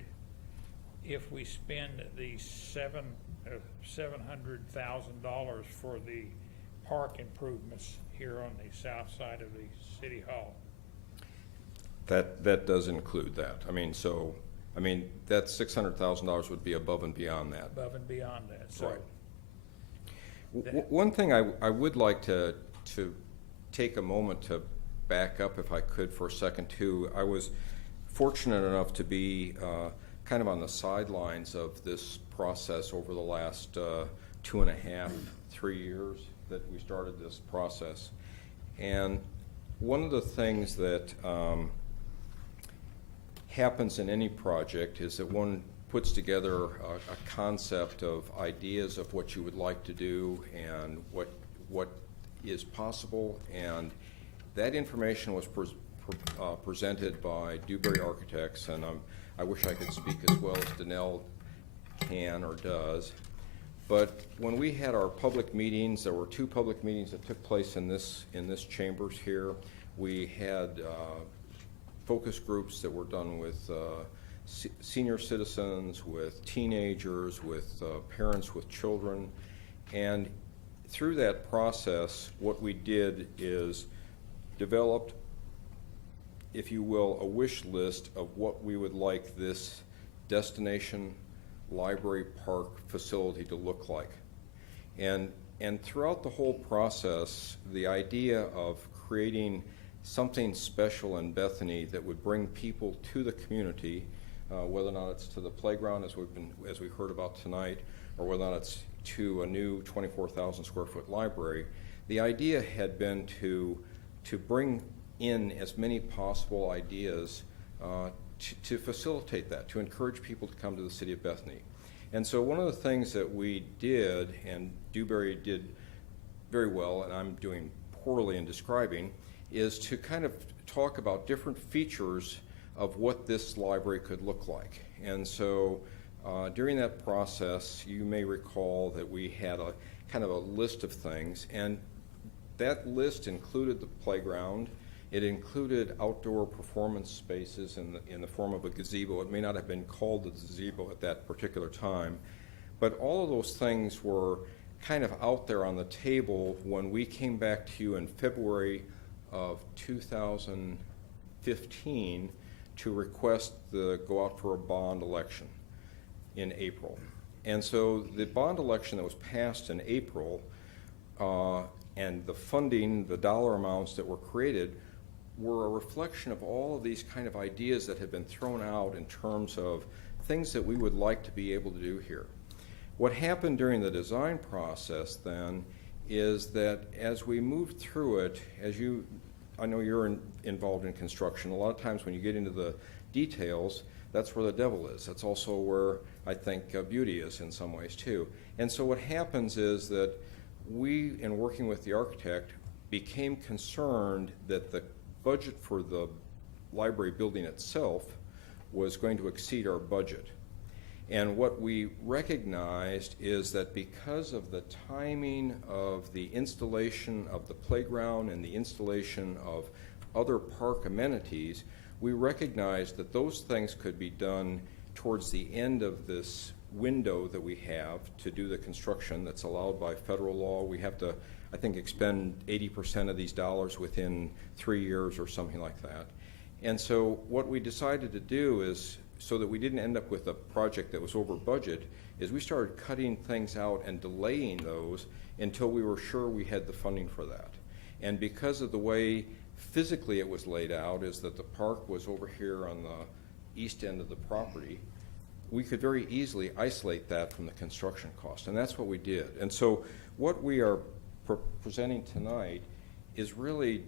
if we spend the $700,000 for the park improvements here on the south side of the city hall? That does include that. That $600,000 would be above and beyond that. Above and beyond that, so. Right. One thing I would like to take a moment to back up, if I could, for a second too. I was fortunate enough to be kind of on the sidelines of this process over the last 2.5, 3 years that we started this process. And one of the things that happens in any project is that one puts together a concept of ideas of what you would like to do and what is possible, and that information was presented by Dewberry Architects, and I wish I could speak as well as Danelle can or does. But when we had our public meetings, there were 2 public meetings that took place in this chambers here. We had focus groups that were done with senior citizens, with teenagers, with parents with children. And through that process, what we did is developed, if you will, a wish list of what we would like this destination library park facility to look like. And throughout the whole process, the idea of creating something special in Bethany that would bring people to the community, whether or not it's to the playground as we heard about tonight, or whether or not it's to a new 24,000 square foot library, the idea had been to bring in as many possible ideas to facilitate that, to encourage people to come to the city of Bethany. And so one of the things that we did, and Dewberry did very well, and I'm doing poorly in describing, is to kind of talk about different features of what this library could look like. And so during that process, you may recall that we had a kind of a list of things, and that list included the playground. It included outdoor performance spaces in the form of a gazebo. It may not have been called the gazebo at that particular time, but all of those things were kind of out there on the table when we came back to you in February of 2015 to request the go out for a bond election in April. And so the bond election that was passed in April and the funding, the dollar amounts that were created were a reflection of all of these kind of ideas that had been thrown out in terms of things that we would like to be able to do here. What happened during the design process then is that as we moved through it, I know you're involved in construction, a lot of times when you get into the details, that's where the devil is. That's also where I think beauty is in some ways too. And so what happens is that we, in working with the architect, became concerned that the budget for the library building itself was going to exceed our budget. And what we recognized is that because of the timing of the installation of the playground and the installation of other park amenities, we recognized that those things could be done towards the end of this window that we have to do the construction that's allowed by federal law. We have to, I think, expend 80% of these dollars within 3 years or something like that. And so what we decided to do is, so that we didn't end up with a project that was over budget, is we started cutting things out and delaying those until we were sure we had the funding for that. And because of the way physically it was laid out, is that the park was over here on the east end of the property, we could very easily isolate that from the construction cost, and that's what we did. And so what we are presenting tonight is really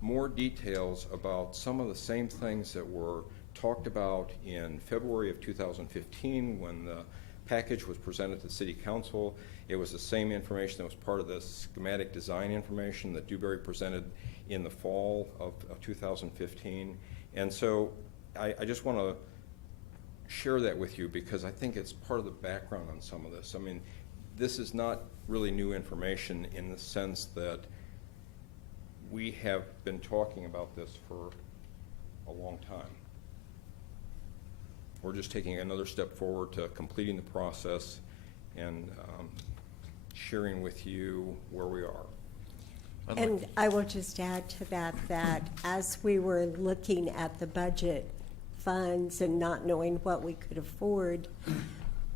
more details about some of the same things that were talked about in February of 2015 when the package was presented to the City Council. It was the same information that was part of the schematic design information that Dewberry presented in the fall of 2015. And so I just want to share that with you because I think it's part of the background on some of this. I mean, this is not really new information in the sense that we have been talking about this for a long time. we're just taking another step forward to completing the process and sharing with you where we are. And I will just add to that, that as we were looking at the budget funds and not knowing what we could afford,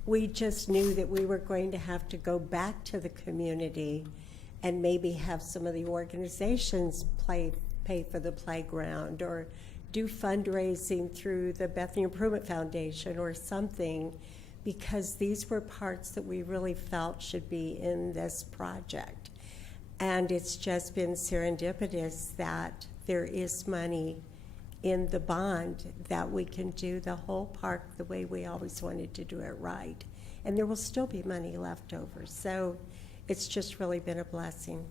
we just knew that we were going to have to go back to the community and maybe have some of the organizations pay for the playground, or do fundraising through the Bethany Improvement Foundation or something, because these were parts that we really felt should be in this project. And it's just been serendipitous that there is money in the bond that we can do the whole park the way we always wanted to do it right. And there will still be money left over. So it's just really been a blessing.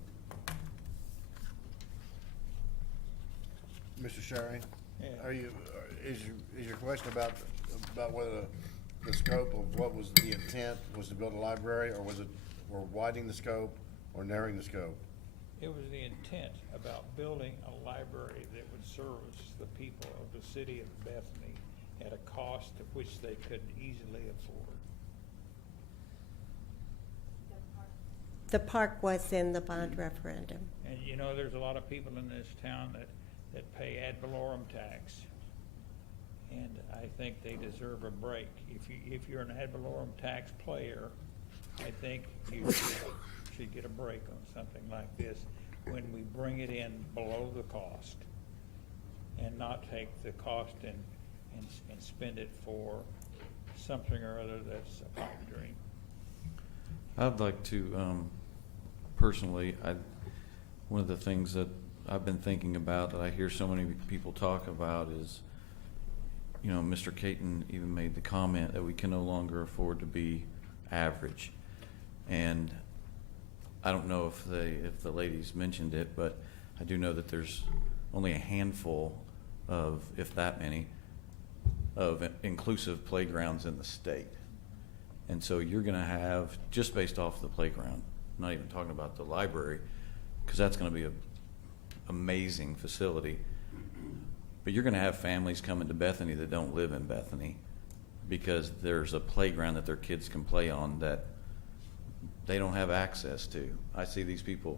Mr. Sherry, is your question about whether the scope of what was the intent was to build a library, or was it, or widening the scope, or narrowing the scope? It was the intent about building a library that would service the people of the city of Bethany at a cost of which they could easily afford. The park was in the bond referendum. And you know, there's a lot of people in this town that pay ad valorem tax. And I think they deserve a break. If you're an ad valorem tax player, I think you should get a break on something like this when we bring it in below the cost, and not take the cost and spend it for something or other that's a pipe dream. I'd like to, personally, one of the things that I've been thinking about that I hear so many people talk about is, you know, Mr. Caton even made the comment that we can no longer afford to be average. And I don't know if the ladies mentioned it, but I do know that there's only a handful of, if that many, of inclusive playgrounds in the state. And so you're going to have, just based off the playground, not even talking about the library, because that's going to be an amazing facility, but you're going to have families coming to Bethany that don't live in Bethany because there's a playground that their kids can play on that they don't have access to. I see these people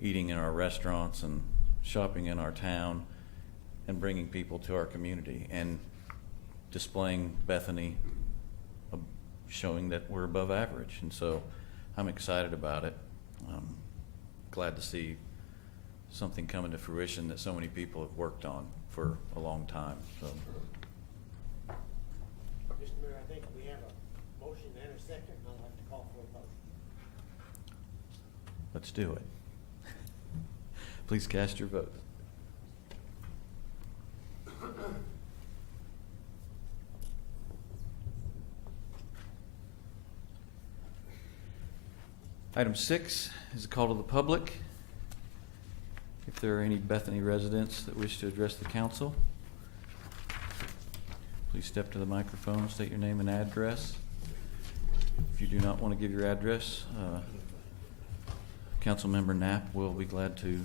eating in our restaurants and shopping in our town and bringing people to our community and displaying Bethany, showing that we're above average. And so I'm excited about it. Glad to see something coming to fruition that so many people have worked on for a long time. So, Mr. Mayor, I think we have a motion and a second, and I'd like to call for a vote. let's do it. Please cast your vote. Item 6 is a call to the public. If there are any Bethany residents that wish to address the council, please step to the microphone, state your name and address. If you do not want to give your address, Councilmember Knapp will be glad to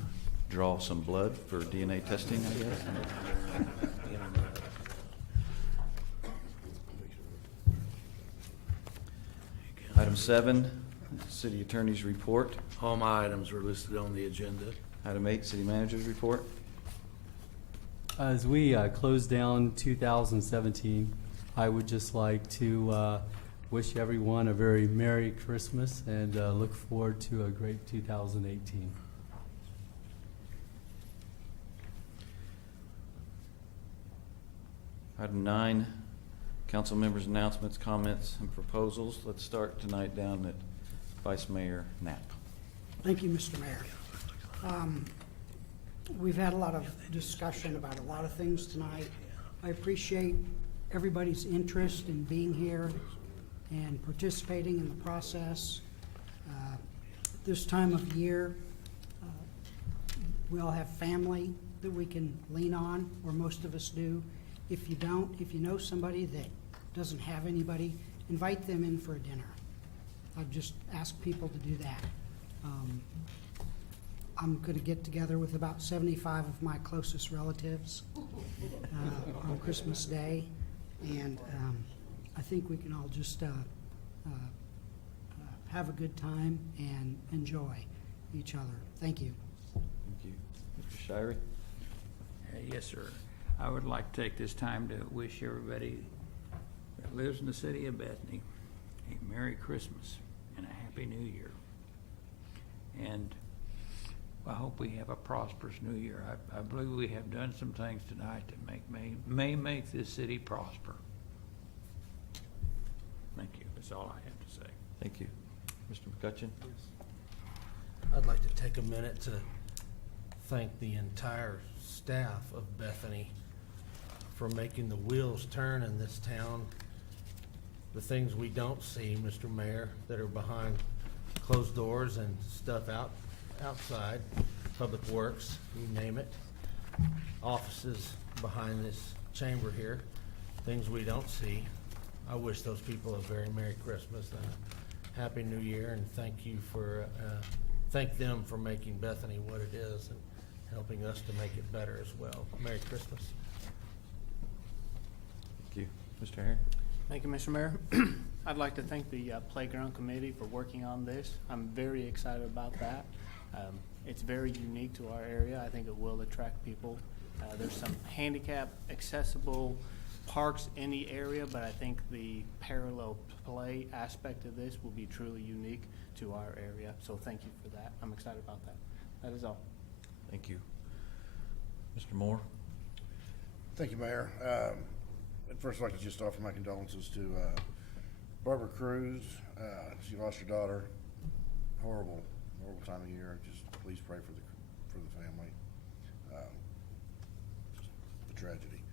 draw some blood for DNA testing, I guess. Item 7, City Attorney's Report. All my items are listed on the agenda. Item 8, City Manager's Report. As we close down 2017, I would just like to wish everyone a very Merry Christmas and look forward to a great 2018. Item 9, council members' announcements, comments, and proposals. Let's start tonight down at Vice Mayor Knapp. Thank you, Mr. Mayor. We've had a lot of discussion about a lot of things tonight. I appreciate everybody's interest in being here and participating in the process. This time of year, we all have family that we can lean on, or most of us do. If you don't, if you know somebody that doesn't have anybody, invite them in for a dinner. I've just asked people to do that. I'm going to get together with about 75 of my closest relatives on Christmas Day, And I think we can all just have a good time and enjoy each other. Thank you. Thank you. Mr. Shirey? Yes, sir. I would like to take this time to wish everybody that lives in the city of Bethany a Merry Christmas and a Happy New Year. And I hope we have a prosperous New Year. I believe we have done some things tonight that may make this city prosper. Thank you. That's all I have to say. Thank you. Mr. McCutcheon? I'd like to take a minute to thank the entire staff of Bethany for making the wheels turn in this town. The things we don't see, Mr. Mayor, that are behind closed doors and stuff outside, Public Works, you name it, offices behind this chamber here, things we don't see. I wish those people a very Merry Christmas and a Happy New Year, and thank them for making Bethany what it is and helping us to make it better as well. Merry Christmas. Thank you. Mr. Herring? Thank you, Mr. Mayor. I'd like to thank the Playground Committee for working on this. I'm very excited about that. It's very unique to our area. I think it will attract people. There's some handicap accessible parks in the area, but I think the parallel play aspect of this will be truly unique to our area. So thank you for that. I'm excited about that. That is all. Thank you. Mr. Moore? Thank you, Mayor. At first, I'd like to just offer my condolences to Barbara Cruz. She lost her daughter. Horrible time of year. Just please pray for the family. Just a tragedy.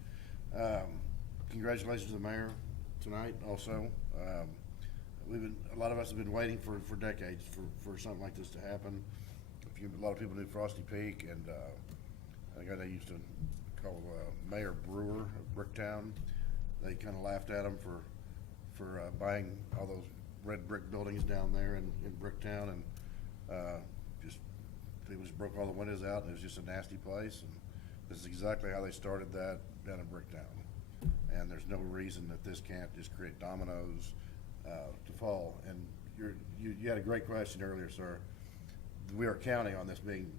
Congratulations to the mayor tonight. Also, a lot of us have been waiting for decades for something like this to happen. A lot of people knew Frosty Peak, and a guy they used to call Mayor Brewer of Bricktown. They kind of laughed at him for buying all those red brick buildings down there in Bricktown, and just people just broke all the windows out, and it was just a nasty place. And this is exactly how they started that down in Bricktown. And there's no reason that this can't just create dominoes to fall. And you had a great question earlier, sir. We are counting on this being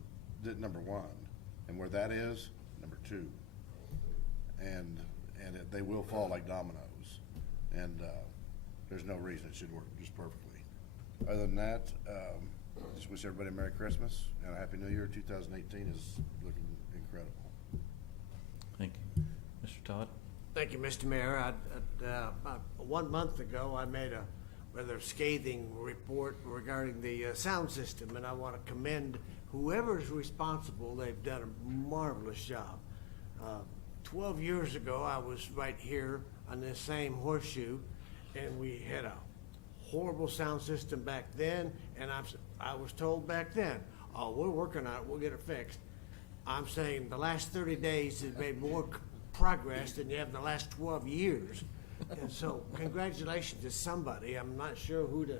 number one, and where that is, number two. And they will fall like dominoes. And there's no reason it should work just perfectly. Other than that, just wish everybody a Merry Christmas and a Happy New Year. 2018 is looking incredible. Thank you. Mr. Todd? Thank you, Mr. Mayor. About 1 month ago, I made a rather scathing report regarding the sound system, and I want to commend whoever's responsible. They've done a marvelous job. 12 years ago, I was right here on this same horseshoe, and we had a horrible sound system back then, and I was told back then, oh, we're working on it, we'll get it fixed. I'm saying the last 30 days has made more progress than you have in the last 12 years. And so congratulations to somebody. I'm not sure who to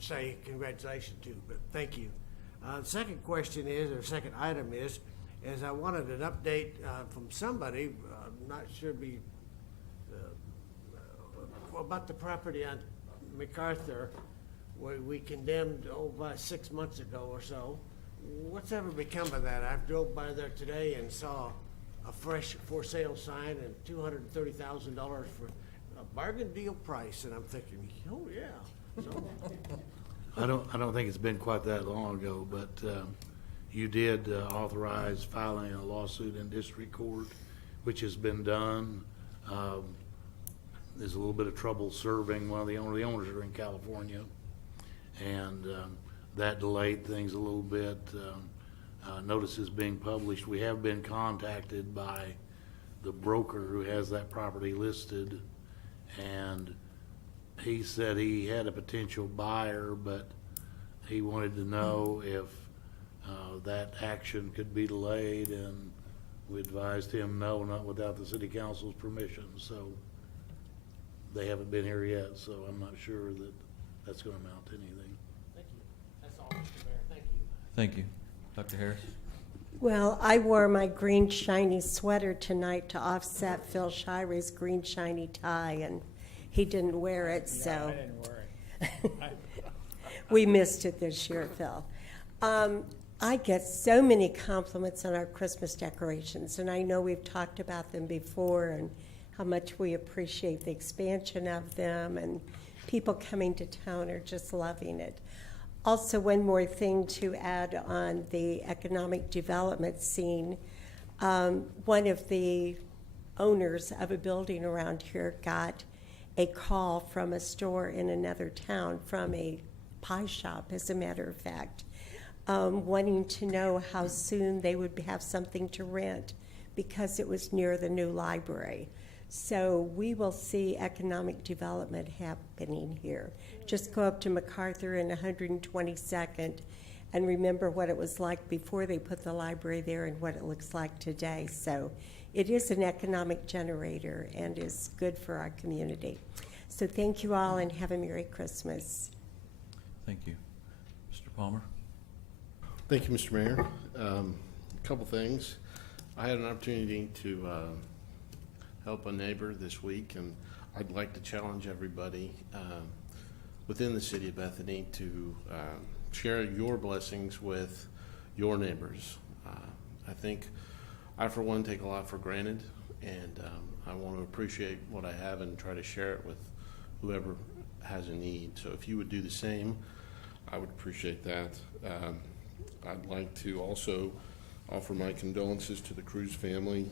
say congratulations to, but thank you. The second question is, or second item is I wanted an update from somebody, not sure about the property on MacArthur where we condemned about 6 months ago or so. What's ever become of that? I drove by there today and saw a fresh for sale sign and $230,000 for a bargain deal price, and I'm thinking, oh yeah. So, I don't think it's been quite that long ago, but you did authorize filing a lawsuit in district court, which has been done. There's a little bit of trouble serving one of the owners. The owners are in California, and that delayed things a little bit. Notices being published. We have been contacted by the broker who has that property listed, and he said he had a potential buyer, but he wanted to know if that action could be delayed, and we advised him no, not without the city council's permission. So they haven't been here yet, so I'm not sure that that's going to amount to anything. thank you. That's all, Mr. Mayor. Thank you. Thank you. Dr. Harris? Well, I wore my green shiny sweater tonight to offset Phil Shire's green shiny tie, and he didn't wear it, so. Yeah, I didn't wear it. We missed it this year, Phil. I get so many compliments on our Christmas decorations, and I know we've talked about them before and how much we appreciate the expansion of them, and people coming to town are just loving it. Also, one more thing to add on the economic development scene. One of the owners of a building around here got a call from a store in another town, from a pie shop, as a matter of fact, wanting to know how soon they would have something to rent because it was near the new library. So we will see economic development happening here. Just go up to MacArthur and 122nd and remember what it was like before they put the library there and what it looks like today. So it is an economic generator and is good for our community. So thank you all and have a Merry Christmas. Thank you. Mr. Palmer? Thank you, Mr. Mayor. A couple things. I had an opportunity to help a neighbor this week, and I'd like to challenge everybody within the city of Bethany to share your blessings with your neighbors. I think I, for one, take a lot for granted, and I want to appreciate what I have and try to share it with whoever has a need. So if you would do the same, I would appreciate that. I'd like to also offer my condolences to the Cruz family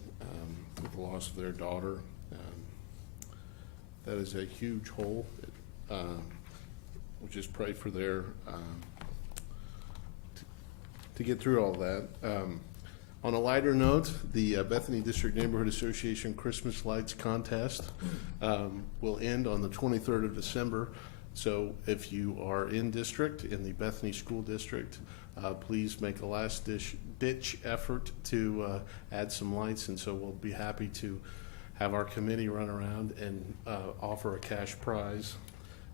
with the loss of their daughter. That is a huge hole. We'll just pray for their to get through all that. On a lighter note, the Bethany District Neighborhood Association Christmas Lights Contest will end on the 23rd of December. So if you are in district, in the Bethany School District, please make a last-ditch effort to add some lights, and so we'll be happy to have our committee run around and offer a cash prize.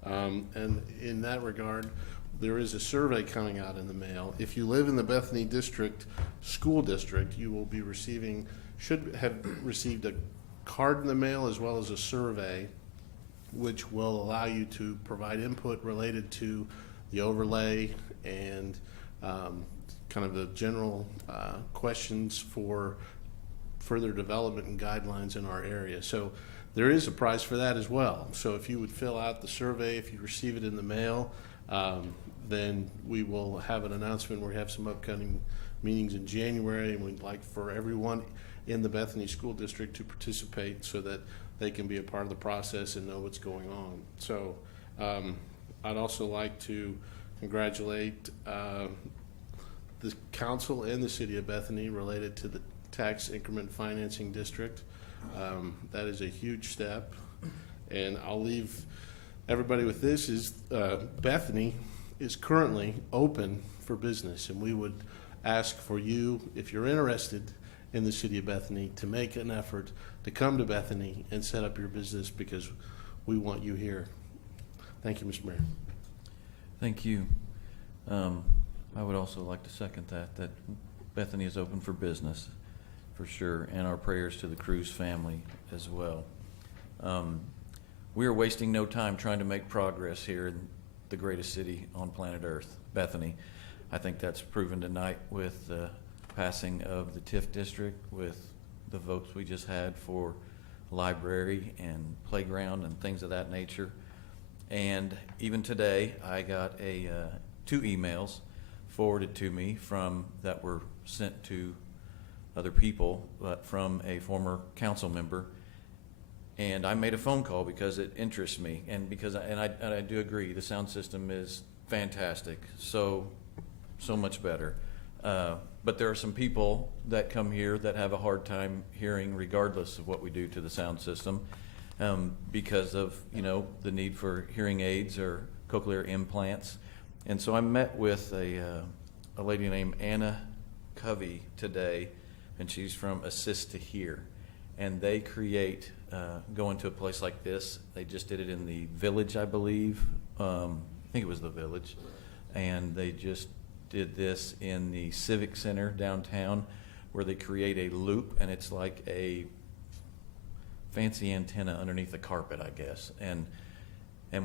And in that regard, there is a survey coming out in the mail. If you live in the Bethany District School District, you will be should have received a card in the mail as well as a survey, which will allow you to provide input related to the overlay and kind of the general questions for further development and guidelines in our area. So there is a prize for that as well. So if you would fill out the survey, if you receive it in the mail, then we will have an announcement. We have some upcoming meetings in January, and we'd like for everyone in the Bethany School District to participate so that they can be a part of the process and know what's going on. So I'd also like to congratulate the council and the city of Bethany related to the tax increment financing district. That is a huge step, and I'll leave everybody with this is Bethany is currently open for business, and we would ask for you, if you're interested in the city of Bethany, to make an effort to come to Bethany and set up your business, because we want you here. Thank you, Mr. Mayor. Thank you. I would also like to second that Bethany is open for business, for sure, and our prayers to the Cruz family as well. We are wasting no time trying to make progress here in the greatest city on planet Earth, Bethany. I think that's proven tonight with the passing of the TIF district, with the votes we just had for library and playground and things of that nature. And even today, I got two emails forwarded to me that were sent to other people, but from a former council member. And I made a phone call because it interests me, and because I do agree the sound system is fantastic, so much better. But there are some people that come here that have a hard time hearing, regardless of what we do to the sound system, because of the need for hearing aids or cochlear implants. And so I met with a lady named Anna Covey today, and she's from Assist to Hear, and they create. Going to a place like this, they just did it in the Village, I believe. I think it was the Village, and they just did this in the Civic Center downtown, where they create a loop, and it's like a fancy antenna underneath the carpet, I guess. And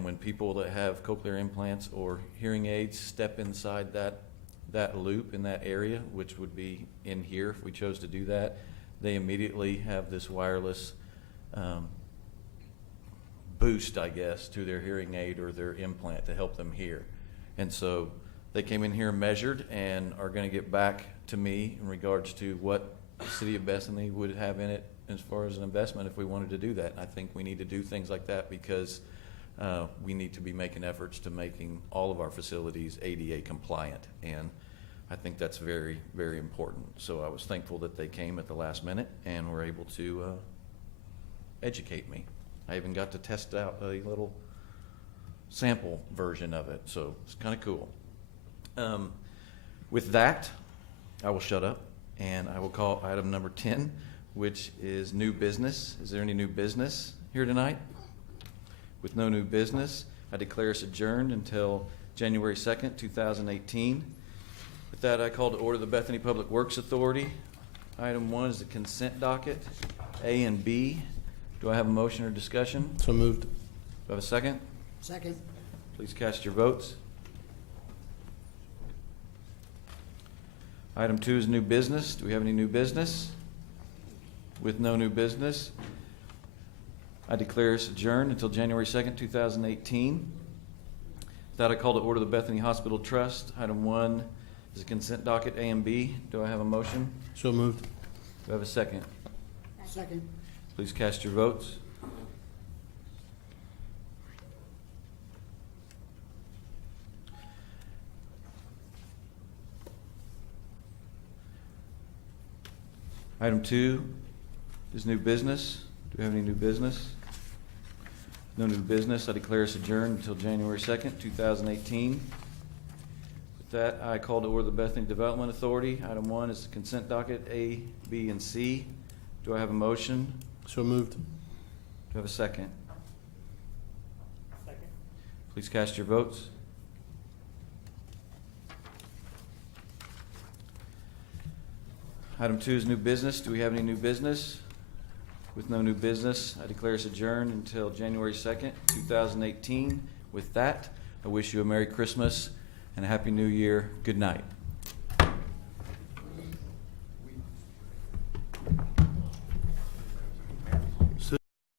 when people that have cochlear implants or hearing aids step inside that loop in that area, which would be in here if we chose to do that, they immediately have this wireless boost, I guess, to their hearing aid or their implant to help them hear. And so they came in here and measured and are going to get back to me in regards to what the city of Bethany would have in it as far as an investment if we wanted to do that. And I think we need to do things like that because we need to be making efforts to making all of our facilities ADA compliant. And I think that's very, very important. So I was thankful that they came at the last minute and were able to educate me. I even got to test out a little sample version of it, so it's kind of cool. With that, I will shut up and I will call item number 10, which is new business. Is there any new business here tonight? With no new business, I declare us adjourned until January 2nd, 2018. With that, I call to order the Bethany Public Works Authority. Item 1 is the consent docket, A and B. Do I have a motion or discussion? So moved. Do I have a second? Second. Please cast your votes. Item 2 is new business. Do we have any new business? With no new business, I declare us adjourned until January 2nd, 2018. With that, I call to order the Bethany Hospital Trust. Item 1 is the consent docket, A and B. Do I have a motion? So moved. Do I have a second? Second. Please cast your votes. Item 2 is new business. Do we have any new business? No new business. I declare us adjourned until January 2nd, 2018. With that, I call to order the Bethany Development Authority. Item 1 is the consent docket, A, B, and C. Do I have a motion? So moved. Do I have a second? Second. Please cast your votes. Item 2 is new business. Do we have any new business? With no new business, I declare us adjourned until January 2nd, 2018. With that, I wish you a Merry Christmas and a Happy New Year. Good night.